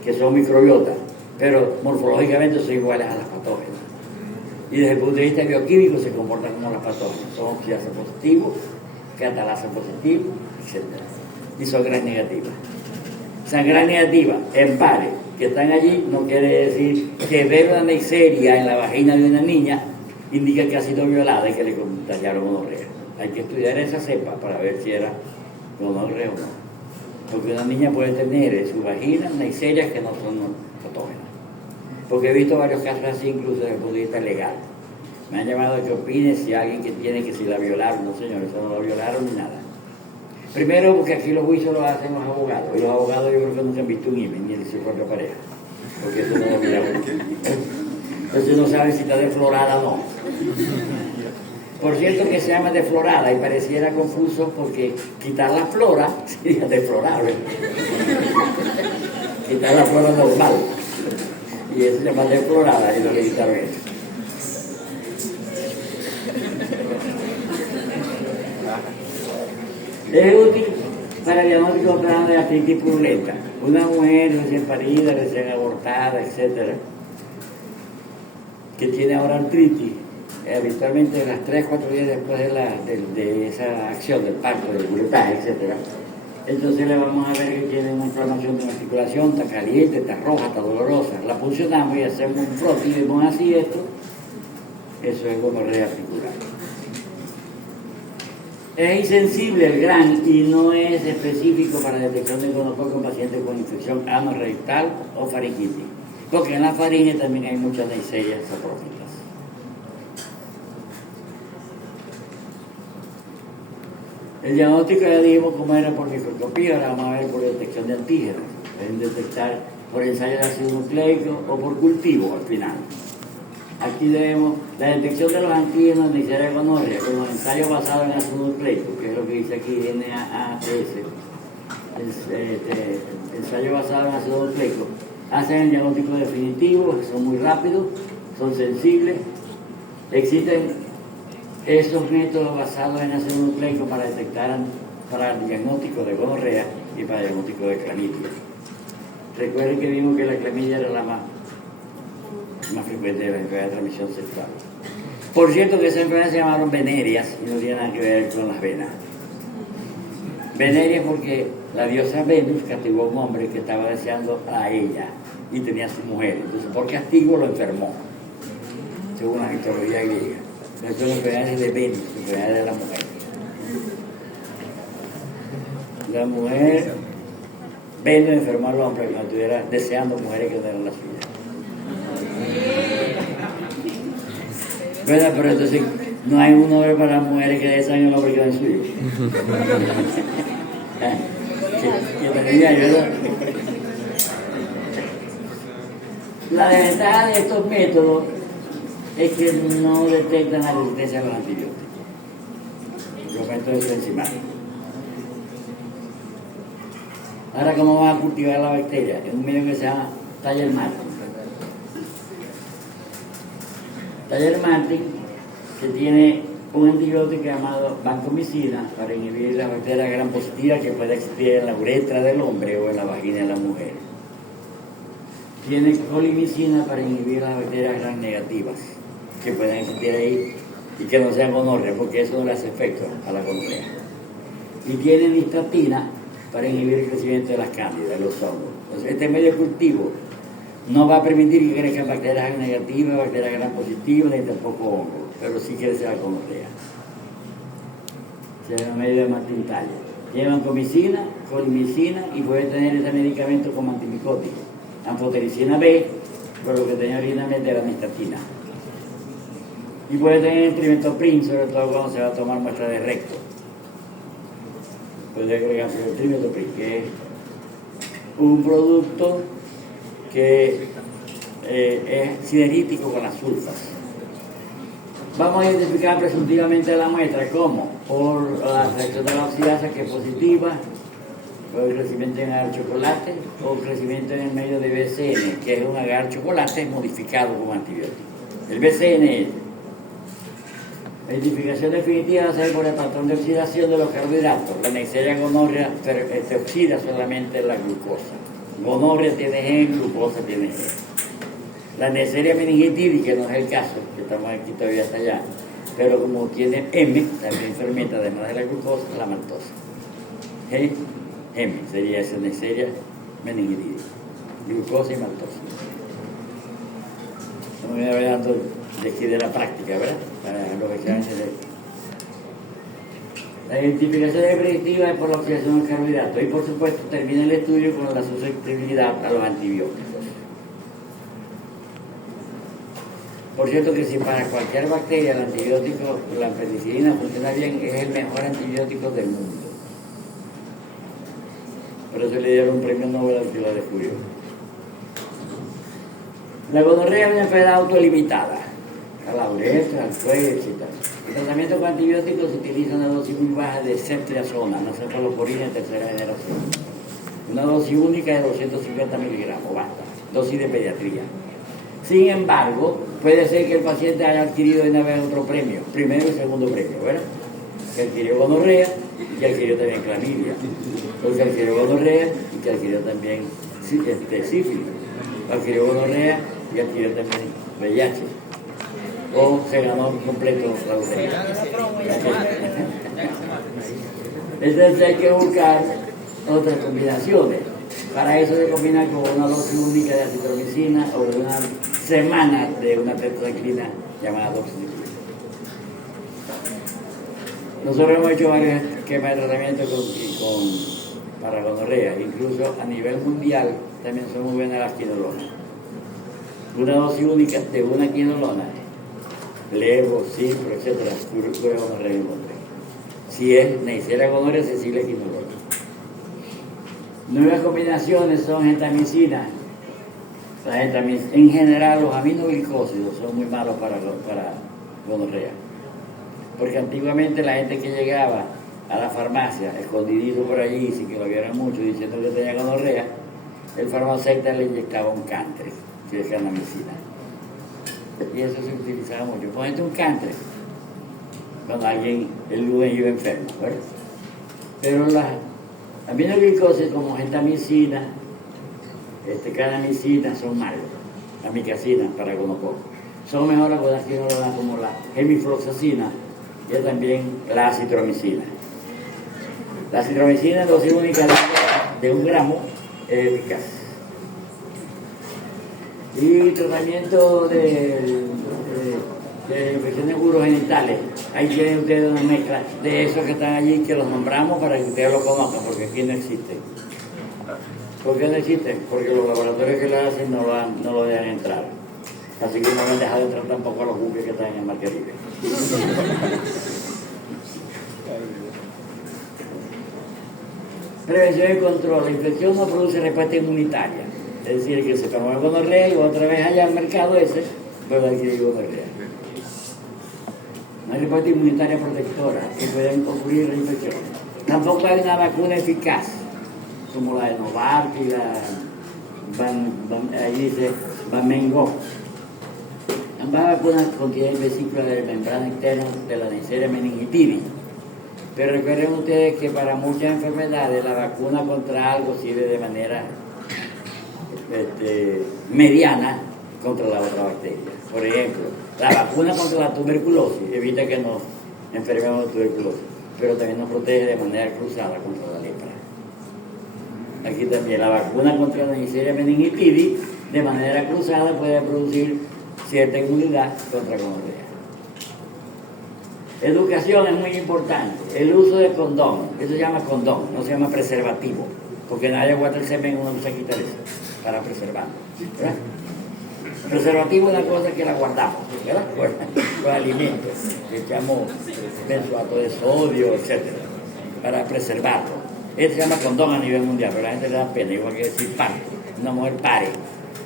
que son microbiotas, pero morfológicamente son iguales a las patógenas. Y desde el punto de vista bioquímico se comportan como las patógenas, son oxidasa positivos, catalasa positivo, etc. Y son gram negativas. Son gram negativas en pares que están allí no quiere decir que ver una Neisseria en la vagina de una niña indica que ha sido violada y que le contagiaron gonorrea. Hay que estudiar esa cepa para ver si era gonorrea o no. Porque una niña puede tener en su vagina Neisserias que no son patógenas. Porque he visto varios casos así, incluso desde el punto de vista legal. Me han llamado a que opine si alguien que tiene que si la violaron. No, señor, eso no la violaron ni nada. Primero, porque aquí los juicios los hacen los abogados. Y los abogados yo creo que nunca han visto un IME, ni de su propia pareja. Porque eso no lo miran. Entonces no saben si está deflorada o no. Por cierto que se llama deflorada y pareciera confuso porque quitar la flora sería deflorable. Quitar la flora normal. Y eso se llama deflorada y no le quitaron eso. Es útil para el diagnóstico temprano de artritis purulenta. Una mujer recién parida, recién abortada, etc., que tiene ahora artritis, habitualmente las 3-4 días después de esa acción del parto, del curetaje, etc., entonces le vamos a ver que tiene una inflamación de una articulación, está caliente, está roja, está dolorosa. La puncionamos y hacemos un frote y vemos así esto. Eso es gonorrea articular. Es insensible el GRAN y no es específico para detección de gonococo en pacientes con infección anorrectal o faringitis, porque en la faringe también hay muchas Neisserias saprófitas. El diagnóstico ya dijimos cómo era por microscopía, ahora vamos a ver por detección de antígenos. Pueden detectar por ensayo de ácido nucleico o por cultivo al final. Aquí vemos la detección de los antígenos de Neisseria gonorrea con los ensayos basados en ácido nucleico, que es lo que dice aquí NAAS. Ensayo basado en ácido nucleico. Hacen el diagnóstico definitivo, son muy rápidos, son sensibles. Existen esos métodos basados en ácido nucleico para detectar, para el diagnóstico de gonorrea y para el diagnóstico de clamidia. Recuerden que vimos que la clamidia era la más frecuente de la enfermedad de transmisión sexual. Por cierto que esas enfermedades se llamaron venerias y no tienen nada que ver con las venas. Venerias porque la diosa Venus castigó a un hombre que estaba deseando a ella y tenía a su mujer. Entonces por castigo lo enfermó, según la mitología griega. Entonces son enfermedades de Venus, enfermedades de la mujer. La mujer, Venus enfermó al hombre cuando estuviera deseando mujeres que no eran las suyas. ¿Verdad? Pero entonces no hay un nombre para las mujeres que desean el hombre que no es suyo. ¿Verdad? La desventaja de estos métodos es que no detectan la resistencia a los antibióticos. Los métodos enzimáticos. Ahora, ¿cómo vas a cultivar la bacteria? En un medio que se llama Taller Martin. Taller Martin, que tiene un antibiótico llamado vancomicina para inhibir la bacteria gram positiva que puede existir en la uretra del hombre o en la vagina de la mujer. Tiene colimicina para inhibir las bacterias gram negativas que pueden existir ahí y que no sean gonorrea, porque eso no le hace efecto a la gonorrea. Y tiene nistatina para inhibir el crecimiento de las cándidas, de los hongos. Entonces, este medio de cultivo no va a permitir que crezcan bacterias negativas, bacterias gram positivas, ni tampoco hongos, pero sí crece la gonorrea. Se llama medio de Martin Taller. Tiene vancomicina, colimicina y puede tener ese medicamento como antimicótico. Anfotericina B, pero lo que tenía originalmente era nistatina. Y puede tener trimethoprim, sobre todo cuando se va a tomar muestra de recto. Puede agregar trimethoprim, que es un producto que es sinerítico con las sulfas. Vamos a identificar presuntivamente la muestra, ¿cómo? Por la reacción de la oxidasa, que es positiva, por el crecimiento en agar chocolate, o crecimiento en el medio de BCN, que es un agar chocolate modificado con antibióticos. El BCN La identificación definitiva va a ser por el patrón de oxidación de los carbohidratos. La Neisseria gonorrea se oxida solamente la glucosa. Gonorrea tiene G, glucosa tiene G. La Neisseria meningitidis, que no es el caso, que estamos aquí todavía hasta allá, pero como tiene M, también fermenta además de la glucosa, la maltosa. G, M sería esa Neisseria meningitidis. Glucosa y maltosa. No me voy hablando de aquí de la práctica, ¿verdad? Para los exámenes de... La identificación de predictiva es por la oxidación del carbohidrato y por supuesto termina el estudio con la susceptibilidad a los antibióticos. Por cierto que si para cualquier bacteria el antibiótico, la penicilina funciona bien, es el mejor antibiótico del mundo. Por eso le dieron un premio Nobel al que lo descubrió. La gonorrea es una enfermedad autolimitada, a la uretra, al cuello, etc. El tratamiento con antibióticos se utiliza una dosis muy baja de ceftriaxona, una cefalosporina de tercera generación. Una dosis única de 250 miligramos, basta. Dosis de pediatría. Sin embargo, puede ser que el paciente haya adquirido de una vez otro premio, primero y segundo premio, ¿verdad? Que adquirió gonorrea y que adquirió también clamidia. O que adquirió gonorrea y que adquirió también sífilis. Adquirió gonorrea y adquirió también VIH. O se ganó completo la leucemia. Entonces hay que buscar otras combinaciones. Para eso se combina con una dosis única de acitromicina o de una semana de una tetracyclina llamada doxycyclina. Nosotros hemos hecho varios esquemas de tratamiento para gonorrea, incluso a nivel mundial también son muy buenas las quinolonas. Una dosis única de una quinolona, levo, cipro, etc., cura gonorrea en hombre. Si es Neisseria gonorrea, Cecilia quinolona. Nuevas combinaciones son gentamicina. En general, los aminoglicósidos son muy malos para gonorrea. Porque antiguamente la gente que llegaba a la farmacia, escondidito por allí, sin que lo vieran mucho, diciendo que tenía gonorrea, el farmacéutico le inyectaba un cantre, que es gentamicina. Y eso se utilizaba mucho. Ponete un cantre cuando alguien el lunes iba enfermo, ¿verdad? Pero las aminoglicósidos como gentamicina, canamicina son malos, amicacina para gonococo. Son mejores las quinolonas como la hemifloxacina y también la acitromicina. La acitromicina, dosis única de 1 gramo, es eficaz. Y tratamiento de infecciones urogenitales. Ahí tienen ustedes una mezcla de esos que están allí, que los nombramos para que ustedes lo conozcan, porque aquí no existen. ¿Por qué no existen? Porque los laboratorios que lo hacen no lo dejan entrar. Así que no han dejado entrar tampoco a los buques que están en el Mar Caribe. Prevención y control. La infección no produce respuesta inmunitaria. Es decir, que se tomó el gonorrea y otra vez allá al mercado ese, pues adquirir gonorrea. No hay respuesta inmunitaria protectora que pueden ocurrir la infección. Tampoco hay una vacuna eficaz, como la de Novartis, ahí dice Bamengo. Ambas vacunas contienen vesículas de la membrana interna de la Neisseria meningitidis. Pero recuerden ustedes que para muchas enfermedades la vacuna contra algo sirve de manera mediana contra la otra bacteria. Por ejemplo, la vacuna contra la tuberculosis evita que nos enfermemos de tuberculosis, pero también nos protege de manera cruzada contra la lepra. Aquí también la vacuna contra la Neisseria meningitidis de manera cruzada puede producir cierta inmunidad contra gonorrea. Educación es muy importante. El uso de condón, eso se llama condón, no se llama preservativo, porque nadie aguanta el semen, uno no se quita eso para preservarlo, ¿verdad? Preservativo es una cosa que la guardamos, ¿verdad? Con alimentos, le echamos benzoato de sodio, etc., para preservarlo. Este se llama condón a nivel mundial, pero a la gente le da pena, igual que decir parto. Una mujer pare,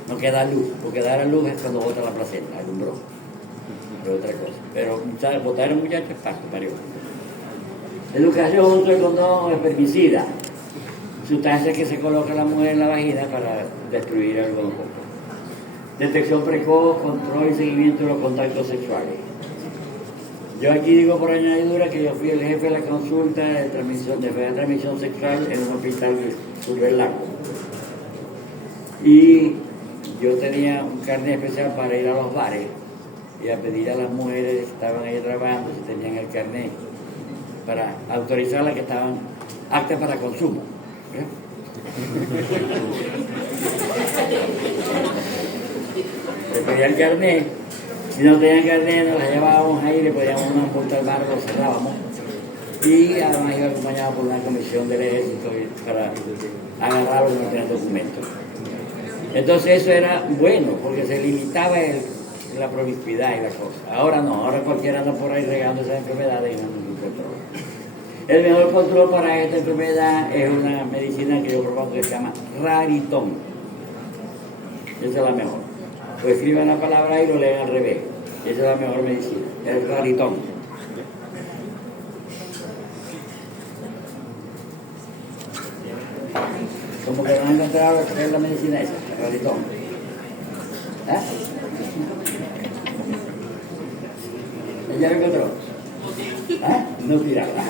no queda luz, porque dar a luz es cuando bota la placenta, el umbrón. Es otra cosa. Pero botar a un muchacho es parto, parió. Educación, uso de condón o espermicida. Sustancia que se coloca la mujer en la vagina para destruir el gonococo. Detección precoz, control y seguimiento de los contactos sexuales. Yo aquí digo por añadidura que yo fui el jefe de la consulta de transmisión sexual en un hospital de Sur del Lago. Y yo tenía un carnet especial para ir a los bares y a pedir a las mujeres que estaban ahí trabajando si tenían el carnet para autorizarlas que estaban aptas para consumo. Le pedía el carnet. Si no tenían carnet, nos las llevábamos ahí, le podíamos una multa al bar, lo cerrábamos. Y además iba acompañado por una comisión del ejército para agarrarlos que no tenían documentos. Entonces eso era bueno, porque se limitaba la promiscuidad y las cosas. Ahora no, ahora cualquiera anda por ahí regando esas enfermedades y no hay ningún control. El mejor control para esta enfermedad es una medicina que yo propongo que se llama Raritón. Esa es la mejor. Pues escriban la palabra y lo leen al revés. Esa es la mejor medicina, el Raritón. Como que no han encontrado qué es la medicina esa, el Raritón. ¿Ah? ¿Ella lo encontró? ¿Ah? No tirarla.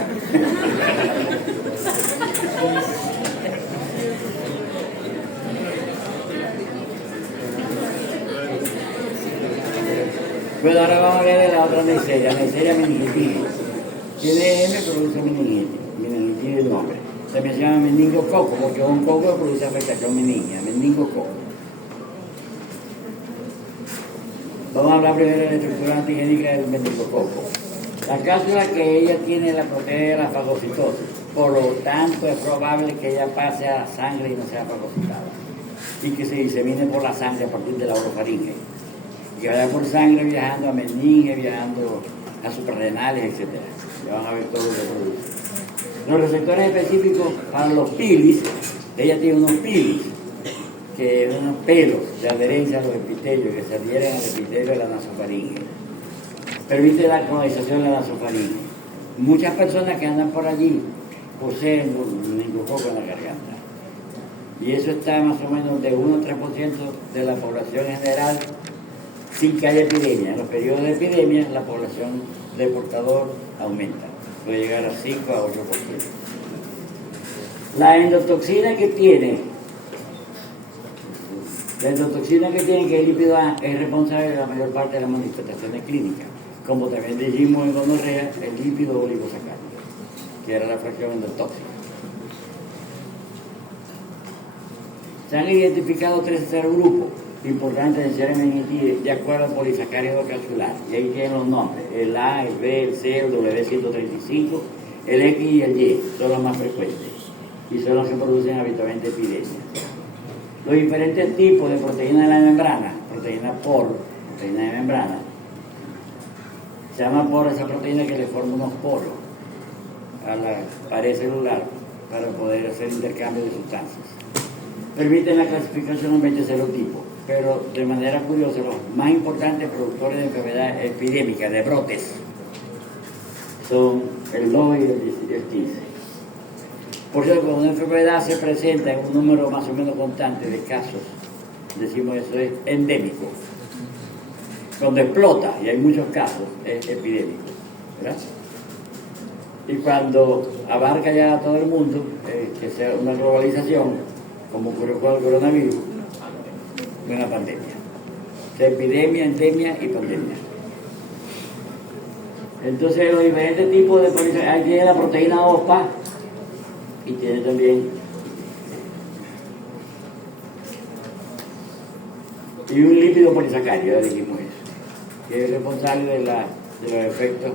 Bueno, ahora vamos a ver la otra Neisseria meningitis. Tiene M, produce meningitis el nombre. También se llama meningococo, porque un coco produce afectación meningia, meningococo. Vamos a hablar primero de la estructura antigénica del meningococo. La cápsula que ella tiene la protege de la fagocitosis, por lo tanto es probable que ella pase a la sangre y no sea fagocitada, y que se disemine por la sangre a partir de la orofaringe. Que vaya por sangre viajando a meninge, viajando a suprarrenales, etc. Ya van a ver todo lo que produce. Los receptores específicos para los pilis, ella tiene unos pilis, que son unos pelos de adherencia a los epitelios que se adhieren al epitelio de la nasofaringe. Permite la colonización de la nasofaringe. Muchas personas que andan por allí poseen un meningococo en la garganta. Y eso está más o menos de 1 a 3% de la población en general, sin que haya epidemia. En los periodos de epidemia la población de portador aumenta, puede llegar a 5 a 8%. La endotoxina que tiene, que es el lípido A, es responsable de la mayor parte de las manifestaciones clínicas, como también dijimos en gonorrea, el lípido oligosacárido, que era la fracción endotóxica. Se han identificado 3 grupos importantes de Neisseria meningitis de acuerdo al polisacárido capsular, y ahí tienen los nombres: el A, el B, el C, el W135, el X y el Y son los más frecuentes y son los que producen habitualmente epidemias. Los diferentes tipos de proteína de la membrana, proteína POR, proteína de membrana, se llama POR esa proteína que le forma unos poros a la pared celular para poder hacer intercambio de sustancias. Permiten la clasificación en 20 serotipos, pero de manera curiosa los más importantes productores de enfermedades epidémicas, de brotes, son el 2 y el 15. Por cierto, cuando una enfermedad se presenta en un número más o menos constante de casos, decimos eso es endémico. Cuando explota, y hay muchos casos, es epidémico, ¿verdad? Y cuando abarca ya a todo el mundo, que sea una globalización, como ocurrió con el coronavirus, una pandemia. O sea, epidemia, endemia y pandemia. Entonces, los diferentes tipos de polisacáridos, ahí tiene la proteína OPA y tiene también y un lípido polisacárido, ya dijimos eso, que es responsable de los efectos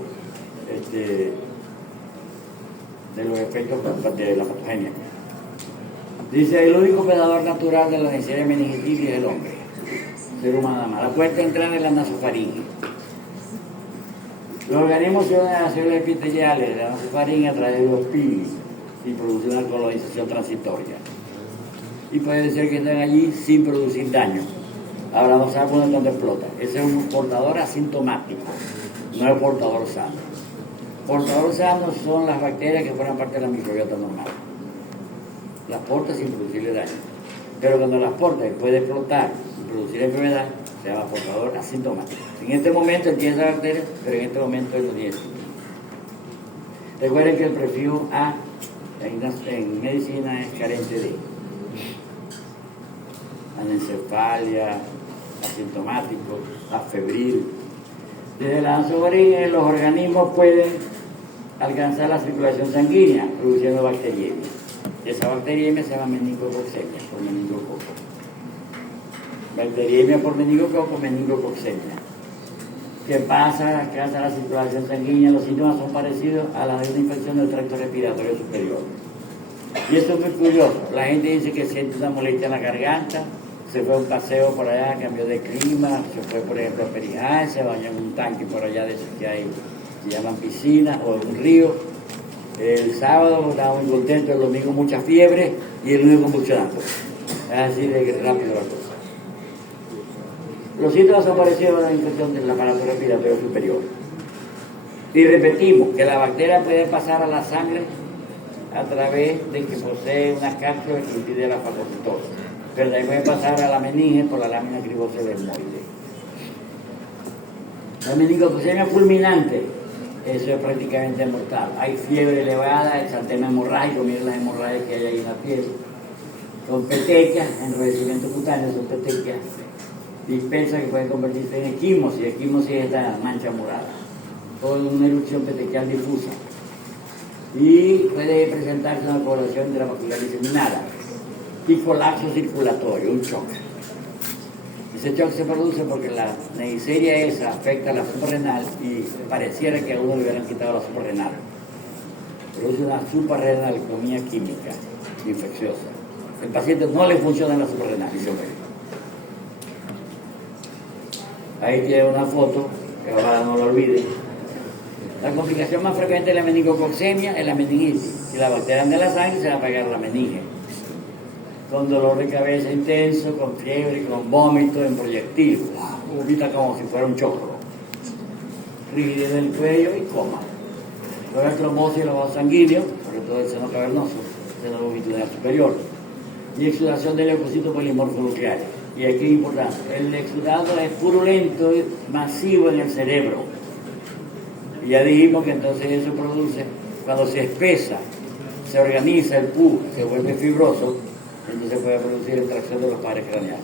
de la patogenia. Dice: el único predador natural de la Neisseria meningitis es el hombre, ser humano nada más. La puerta entrada es la nasofaringe. Los organismos se unen a las células epiteliales de la nasofaringe a través de los pilis y producen una colonización transitoria. Y puede ser que estén allí sin producir daño. Ahora no sabemos cuándo explota. Ese es un portador asintomático, no es portador sano. Portador sano son las bacterias que forman parte de la microbiota normal. Las porta sin producirle daño. Pero cuando las porta puede explotar, producir enfermedad, se llama portador asintomático. En este momento él tiene esa bacteria, pero en este momento él no tiene síntomas. Recuerden que el prefijo A en medicina es carente de anencefalia, asintomático, afebril. Desde la ansoborina los organismos pueden alcanzar la circulación sanguínea produciendo bacteriemia. Esa bacteriemia se llama meningococcemia por meningococo. Bacteriemia por meningococo, meningococcemia. ¿Qué pasa? Alcanza la circulación sanguínea. Los síntomas son parecidos a la de una infección del tracto respiratorio superior. Y esto es muy curioso. La gente dice que siente una molestia en la garganta, se fue a un paseo por allá, cambió de clima, se fue por ejemplo a Periján, se bañó en un tanque por allá de esos que hay, se llaman piscina o en un río. El sábado estaba muy contento, el domingo mucha fiebre y el lunes convulsionando. Es así de rápido la cosa. Los síntomas son parecidos a la infección del aparato respiratorio superior. Y repetimos que la bacteria puede pasar a la sangre a través de que posee una cápsula que impide la fagocitosis. Pero también puede pasar a la meninge por la lámina criboso-dermoide. La meningococcemia fulminante, eso es prácticamente mortal. Hay fiebre elevada, exantema hemorrágico, miren las hemorragias que hay ahí en la piel. Son petecias, enrojecimiento cutáneo, son petecias dispersas que pueden convertirse en equimosis. Equimosis es esta mancha morada, o una erupción petequial difusa. Y puede presentarse una coagulación intramuscular diseminada y colapso circulatorio, un shock. Ese shock se produce porque la neisseria esa afecta a la suprarrenal y pareciera que a uno le hubieran quitado la suprarrenal. Produce una suprarrenalctomía química infecciosa. El paciente no le funciona la suprarrenal y se muere. Ahí tiene una foto, que ojalá no lo olviden. La complicación más frecuente de la meningococcemia es la meningitis. Si la bacteria anda en la sangre, se va a pegar la meninge. Con dolor de cabeza intenso, con fiebre, con vómito en proyectil. Vomita como si fuera un choclo. Rigidez del cuello y coma. Luego la trombosis y los vasos sanguíneos, sobre todo el seno cavernoso, seno longitudinal superior. Y exudación de leucocitos polimorfo-nucleares. Y aquí es importante, el exudado es purulento y masivo en el cerebro. Y ya dijimos que entonces eso produce, cuando se espesa, se organiza el pus, se vuelve fibroso, entonces puede producir extracción de los pares craneales.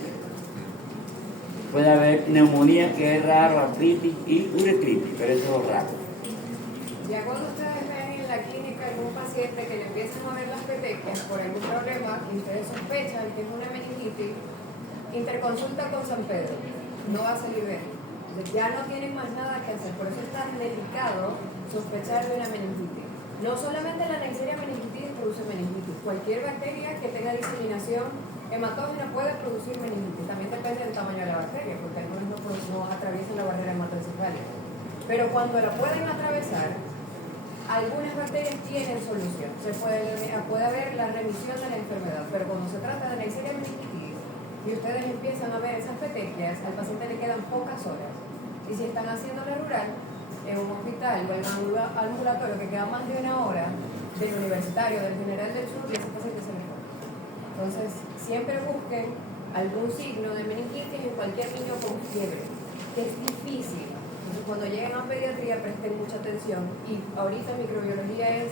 Puede haber neumonía, que es raro, artritis y uretritis, pero eso es lo raro. Ya cuando ustedes ven en la clínica algún paciente que le empiezan a ver las petequias por algún problema y ustedes sospechan que es una meningitis, interconsulta con San Pedro, no va a salir bien. Entonces ya no tienen más nada que hacer, por eso es tan delicado sospechar de una meningitis. No solamente la Neisseria meningitis produce meningitis, cualquier bacteria que tenga diseminación hematógena puede producir meningitis, también depende del tamaño de la bacteria, porque algunos no atraviesan la barrera hematoencefálica. Pero cuando la pueden atravesar, algunas bacterias tienen solución, puede haber la remisión de la enfermedad, pero cuando se trata de Neisseria meningitis y ustedes empiezan a ver esas petequias, al paciente le quedan pocas horas. Y si están haciéndole rural, en un hospital o en un ambulatorio que queda más de una hora del universitario, del general del sur, y ese paciente se le fue. Entonces, siempre busquen algún signo de meningitis en cualquier niño con fiebre, que es difícil. Entonces, cuando lleguen a pediatría, presten mucha atención. Y ahorita microbiología es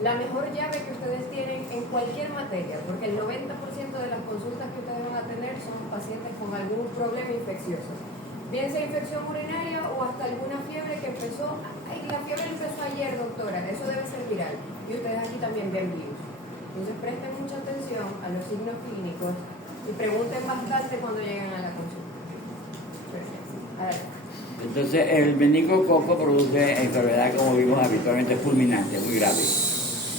la mejor llave que ustedes tienen en cualquier materia, porque el 90% de las consultas que ustedes van a tener son pacientes con algún problema infeccioso. Bien sea infección urinaria o hasta alguna fiebre que empezó, ay, la fiebre empezó ayer, doctora, eso debe ser viral. Y ustedes aquí también ven virus. Entonces presten mucha atención a los signos clínicos y pregunten bastante cuando lleguen a la consulta. Adelante. Entonces el meningococo produce enfermedad, como vimos habitualmente, fulminante, muy grave.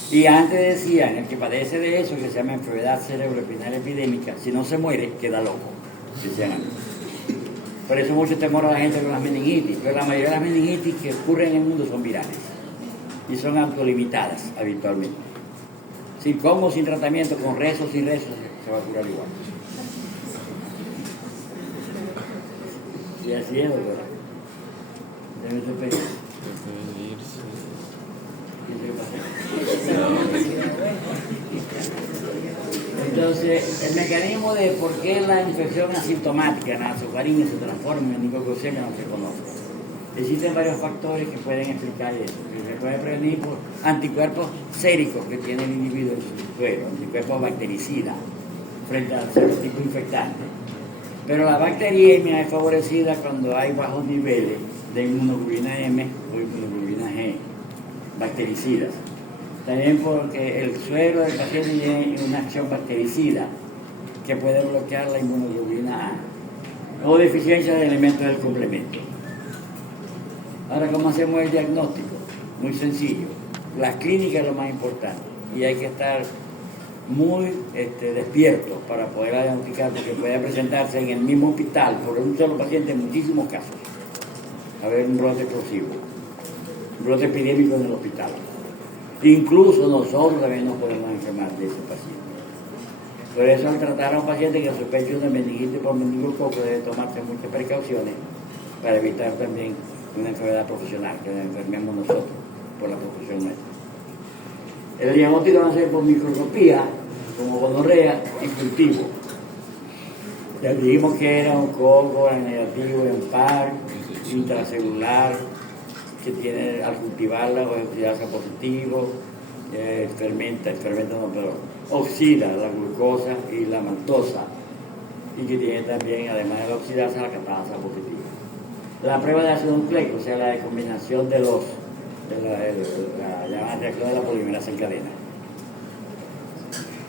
Y antes decían, el que padece de eso, que se llama enfermedad cerebroespinal epidémica, si no se muere, queda loco, decían antes. Por eso mucho temor a la gente con las meningitis, pero la mayoría de las meningitis que ocurren en el mundo son virales y son autolimitadas habitualmente. Sin como, sin tratamiento, con rezos, sin rezos, se va a curar igual. Y así es, doctora. Debe ser peor. ¿Qué se pasa? Entonces, el mecanismo de por qué la infección asintomática, la nasofarina, se transforma en meningococemia no se conoce. Existen varios factores que pueden explicar eso. Se puede prevenir por anticuerpos séricos que tiene el individuo en su suero, anticuerpos bactericidas frente al serotipo infectante. Pero la bacteriemia es favorecida cuando hay bajos niveles de inmunoglobulina M o inmunoglobulina G, bactericidas. También porque el suero del paciente tiene una acción bactericida que puede bloquear la inmunoglobulina A o deficiencia de elementos del complemento. Ahora, ¿cómo hacemos el diagnóstico? Muy sencillo. Las clínicas es lo más importante y hay que estar muy despiertos para poder diagnosticar, porque puede presentarse en el mismo hospital por un solo paciente en muchísimos casos. Haber un brote explosivo, un brote epidémico en el hospital. Incluso nosotros también nos podemos enfermar de ese paciente. Por eso, al tratar a un paciente que sospecha una meningitis por meningococo, debe tomarse muchas precauciones para evitar también una enfermedad profesional, que nos enfermemos nosotros por la profesión nuestra. El diagnóstico va a ser por microscopía, como gonorrea y cultivo. Ya dijimos que era un coco negativo en par, intracelular, que tiene al cultivarla o oxidarse positivo, oxida la glucosa y la maltosa, y que tiene también, además de oxidarse, la catasa positiva. La prueba de ácido nucleico, o sea, la combinación de la reacción de la polimerasa en cadena.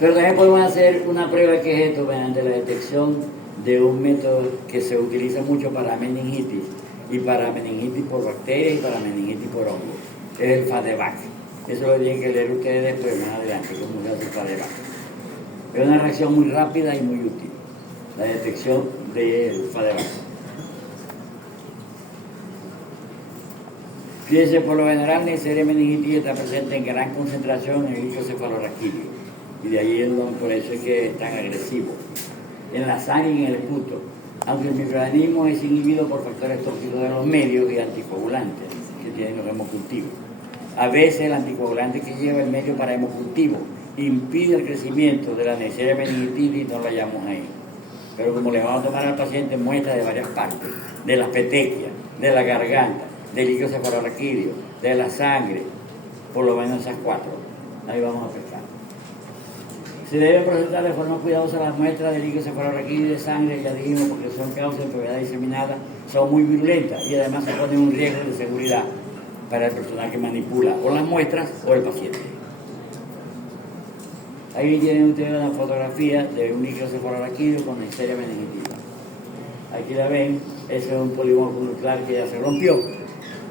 Pero también podemos hacer una prueba que es esto, mediante la detección de un método que se utiliza mucho para meningitis, y para meningitis por bacterias y para meningitis por hongos. Es el FADEVAC. Eso lo tienen que leer ustedes después, más adelante, cómo se hace el FADEVAC. Es una reacción muy rápida y muy útil, la detección del FADEVAC. Fíjense, por lo general, la Neisseria meningitis está presente en gran concentración en el icocefalorraquídeo, y de ahí por eso es que es tan agresivo, en la sangre y en el esputo, aunque el microorganismo es inhibido por factores tóxicos de los medios y anticoagulantes que tienen los hemocultivos. A veces el anticoagulante que lleva el medio para hemocultivo impide el crecimiento de la Neisseria meningitis y no lo hallamos ahí. Pero como le vamos a tomar al paciente muestras de varias partes, de las petequias, de la garganta, del icocefalorraquídeo, de la sangre, por lo menos esas 4, ahí vamos a pescar. Se debe procesar de forma cuidadosa las muestras del icocefalorraquídeo y de sangre, ya dijimos, porque son causas de enfermedad diseminada, son muy virulentas y además se ponen un riesgo de seguridad para el personal que manipula o las muestras o el paciente. Ahí tienen ustedes una fotografía de un icocefalorraquídeo con Neisseria meningitis. Aquí la ven, ese es un polígono nuclear que ya se rompió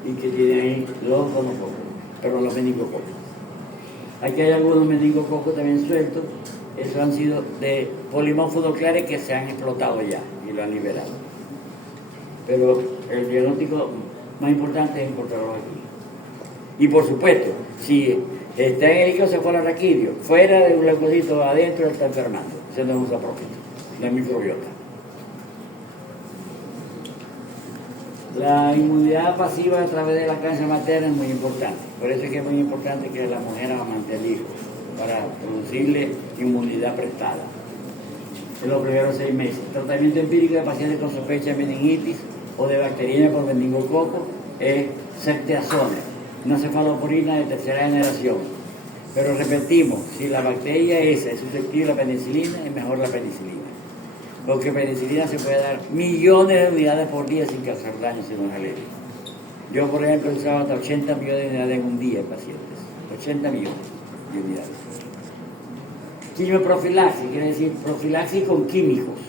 y que tiene ahí los gonococos, pero los meningococos. Aquí hay algunos meningococos también sueltos. Esos han sido de polimorfos nucleares que se han explotado ya y lo han liberado. Pero el diagnóstico más importante es encontrarlo aquí. Y por supuesto, si está en el icocefalorraquídeo, fuera de un leucocito, adentro está enfermando. Ese no es un saprófito, no es microbiota. La inmunidad pasiva a través de la lactancia materna es muy importante. Por eso es que es muy importante que la mujer amante al hijo, para producirle inmunidad prestada en los primeros 6 meses. Tratamiento empírico de pacientes con sospecha de meningitis o de bacteriemia por meningococo es ceftriaxona, una cefalosporina de tercera generación. Pero repetimos, si la bacteria esa es susceptible a la penicilina, es mejor la penicilina. Porque penicilina se puede dar millones de unidades por día sin causar daño si no es alérgico. Yo, por ejemplo, usaba hasta 80 millones de unidades en un día en pacientes. 80 millones de unidades. Quimioprofilaxis, quiere decir profilaxis con químicos.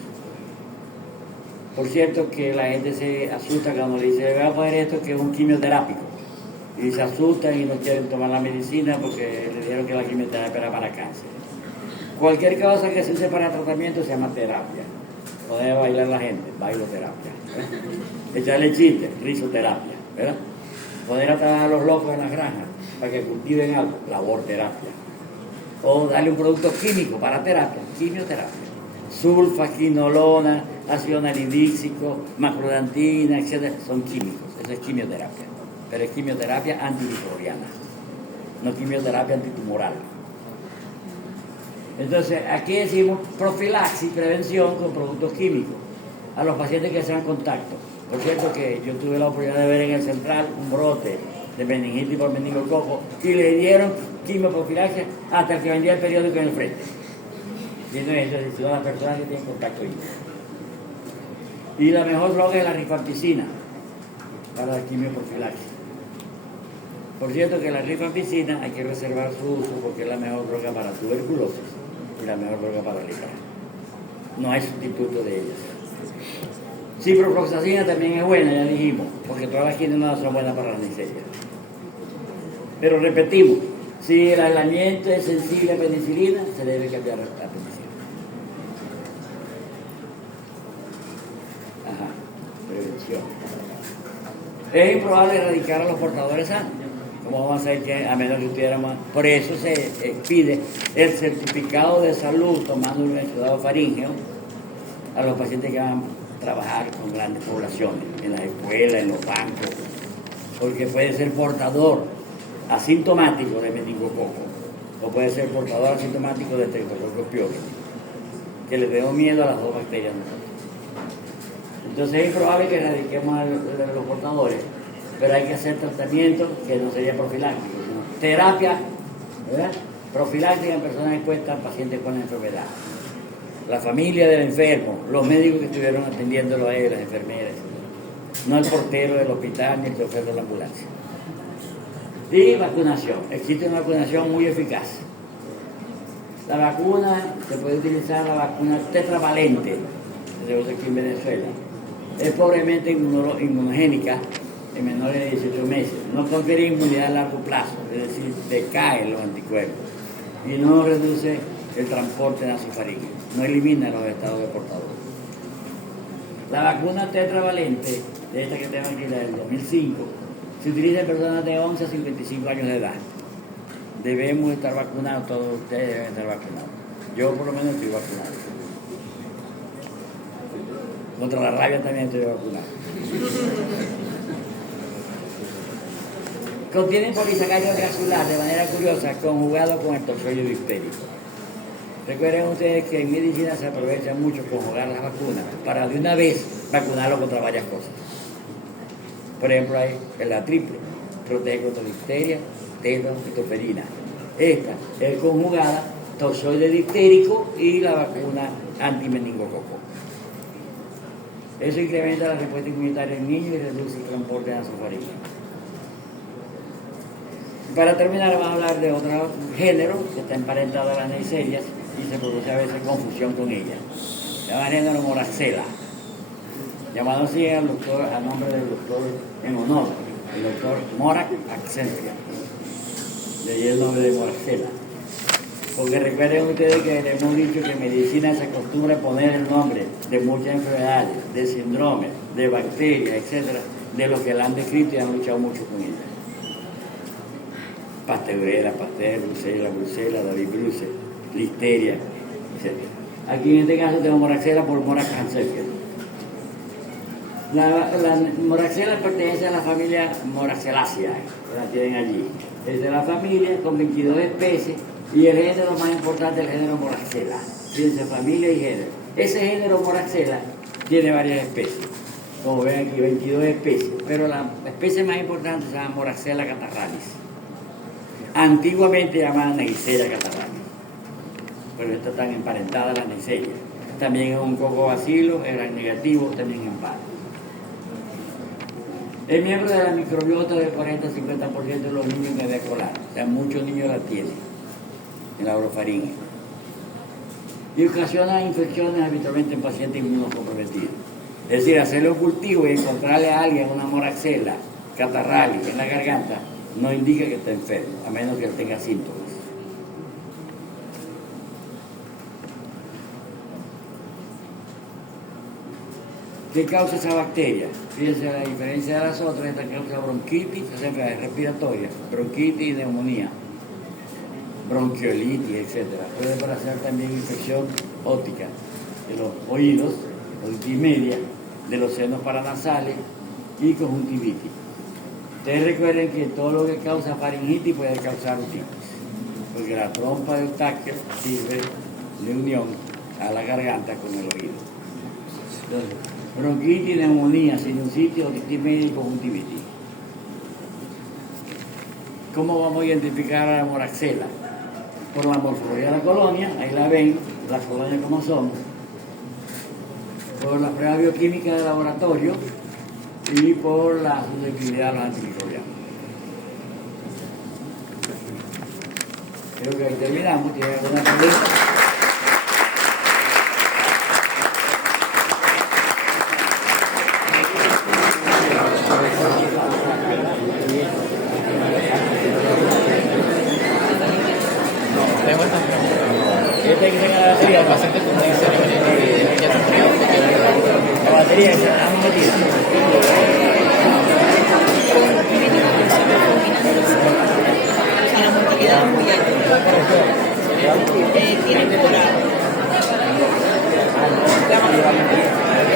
Por cierto que la gente se asusta cuando le dice, le voy a poner esto que es un quimioterápico. Y se asustan y no quieren tomar la medicina porque le dijeron que la quimioterapia era para cáncer. Cualquier cosa que se use para tratamiento se llama terapia. No debe bailar la gente, bailoterapia. Echarle chiste, risoterapia, ¿verdad? Poner a trabajar a los locos en las granjas para que cultiven algo, laborterapia. O darle un producto químico para terapia, quimioterapia. Sulfaquinolona, ácido nalidíxico, macrodantina, etc. Son químicos, eso es quimioterapia. Pero es quimioterapia antimicrobiana, no quimioterapia antitumoral. Entonces, aquí decimos profilaxis, prevención con productos químicos a los pacientes que sean contacto. Por cierto que yo tuve la oportunidad de ver en el central un brote de meningitis por meningococo y le dieron quimioprofilaxis hasta el que vendía el periódico en el frente. Y entonces son las personas que tienen contacto íntimo. Y la mejor droga es la rifampicina para la quimioprofilaxis. Por cierto que la rifampicina hay que reservar su uso porque es la mejor droga para tuberculosis y la mejor droga para lepra. No hay sustituto de ellas. Ciprofloxacina también es buena, ya dijimos, porque todas las quinoas son buenas para la neisseria. Pero repetimos, si el aislamiento es sensible a penicilina, se debe cambiar a penicilina. Ajá, prevención. Es improbable erradicar a los portadores sanos. ¿Cómo vamos a hacer que a menos que tuviéramos? Por eso se pide el certificado de salud tomando un exudado faríngeo a los pacientes que van a trabajar con grandes poblaciones, en las escuelas, en los bancos, porque puede ser portador asintomático de meningococo o puede ser portador asintomático de Streptococcus pyogenes, que le tenemos miedo a las dos bacterias nosotros. Entonces es improbable que erradiquemos a los portadores, pero hay que hacer tratamiento que no sería profiláctico, sino terapia, ¿verdad?, profiláctica en personas expuestas a pacientes con enfermedad. La familia del enfermo, los médicos que estuvieron atendiéndolo a él, las enfermeras, no el portero del hospital ni el chofer de la ambulancia. Y vacunación. Existe una vacunación muy eficaz. La vacuna, se puede utilizar la vacuna tetravalente, que se usa aquí en Venezuela. Es pobremente inmunogénica en menores de 18 meses. No confiere inmunidad a largo plazo, es decir, decaen los anticuerpos. Y no reduce el transporte nasofaríngeo, no elimina los estados de portador. La vacuna tetravalente, de esta que tengo aquí, la del 2005, se utiliza en personas de 11 a 55 años de edad. Debemos estar vacunados, todos ustedes deben estar vacunados. Yo por lo menos estoy vacunado. Contra la rabia también estoy vacunado. Contienen polisacáridos granular de manera curiosa conjugado con el toxoide difterico. Recuerden ustedes que en medicina se aprovecha mucho conjugar las vacunas para de una vez vacunarlo contra varias cosas. Por ejemplo, hay la triple, protege contra difteria, tétano y toferina. Esta es conjugada, toxoide difterico y la vacuna antimeningococo. Eso incrementa la respuesta inmunitaria en niños y reduce el transporte nasofaríngeo. Para terminar, vamos a hablar de otro género que está emparentado a las neiserias y se produce a veces confusión con ella. Se llama género Moraxella, llamado así al doctor, a nombre del doctor en honor, el doctor Morax Axenfeld. De ahí el nombre de Moraxella. Porque recuerden ustedes que les hemos dicho que en medicina se acostumbra a poner el nombre de muchas enfermedades, de síndromes, de bacterias, etcétera, de los que la han descrito y han luchado mucho con ella. Pasteur, Brucela, David Bruce, Listeria, etc. Aquí en este caso tengo Moraxella por Morax Axenfeld. La Moraxella pertenece a la familia Moraxellaceae, que la tienen allí. Es de la familia con 22 especies y el género más importante es el género Moraxella. Fíjense, familia y género. Ese género Moraxella tiene varias especies. Como ven aquí, 22 especies. Pero la especie más importante se llama Moraxella catarrhalis. Antiguamente llamada Neisseria catarrhalis. Pero esta tan emparentada a la Neisseria. También es un cocobacilo, era negativo, también en par. Es miembro de la microbiota del 40-50% de los niños en edad escolar. O sea, muchos niños la tienen en la orofaringe. Y ocasiona infecciones habitualmente en pacientes inmunocomprometidos. Es decir, hacerle un cultivo y encontrarle a alguien una Moraxella catarrhalis en la garganta no indica que está enfermo, a menos que él tenga síntomas. ¿Qué causa esa bacteria? Fíjense, la diferencia de las otras, esta causa bronquitis, o sea, enfermedades respiratorias, bronquitis y neumonía, bronquiolitis, etc. Puede parecer también infección óptica de los oídos, otitis media, de los senos paranasales y conjuntivitis. Ustedes recuerden que todo lo que causa faringitis puede causar otitis, porque la trompa de Eustaquio sirve de unión a la garganta con el oído. Entonces, bronquitis, neumonía, sinusitis, otitis media y conjuntivitis. ¿Cómo vamos a identificar a la moraxela? Por la morfología de la colonia, ahí la ven, las colonias como son, por la prueba bioquímica de laboratorio y por la susceptibilidad a los antimicrobianos. Creo que ahí terminamos. ¿Tiene alguna pregunta? Esta que tenga la batería, el paciente como dice, la batería esa,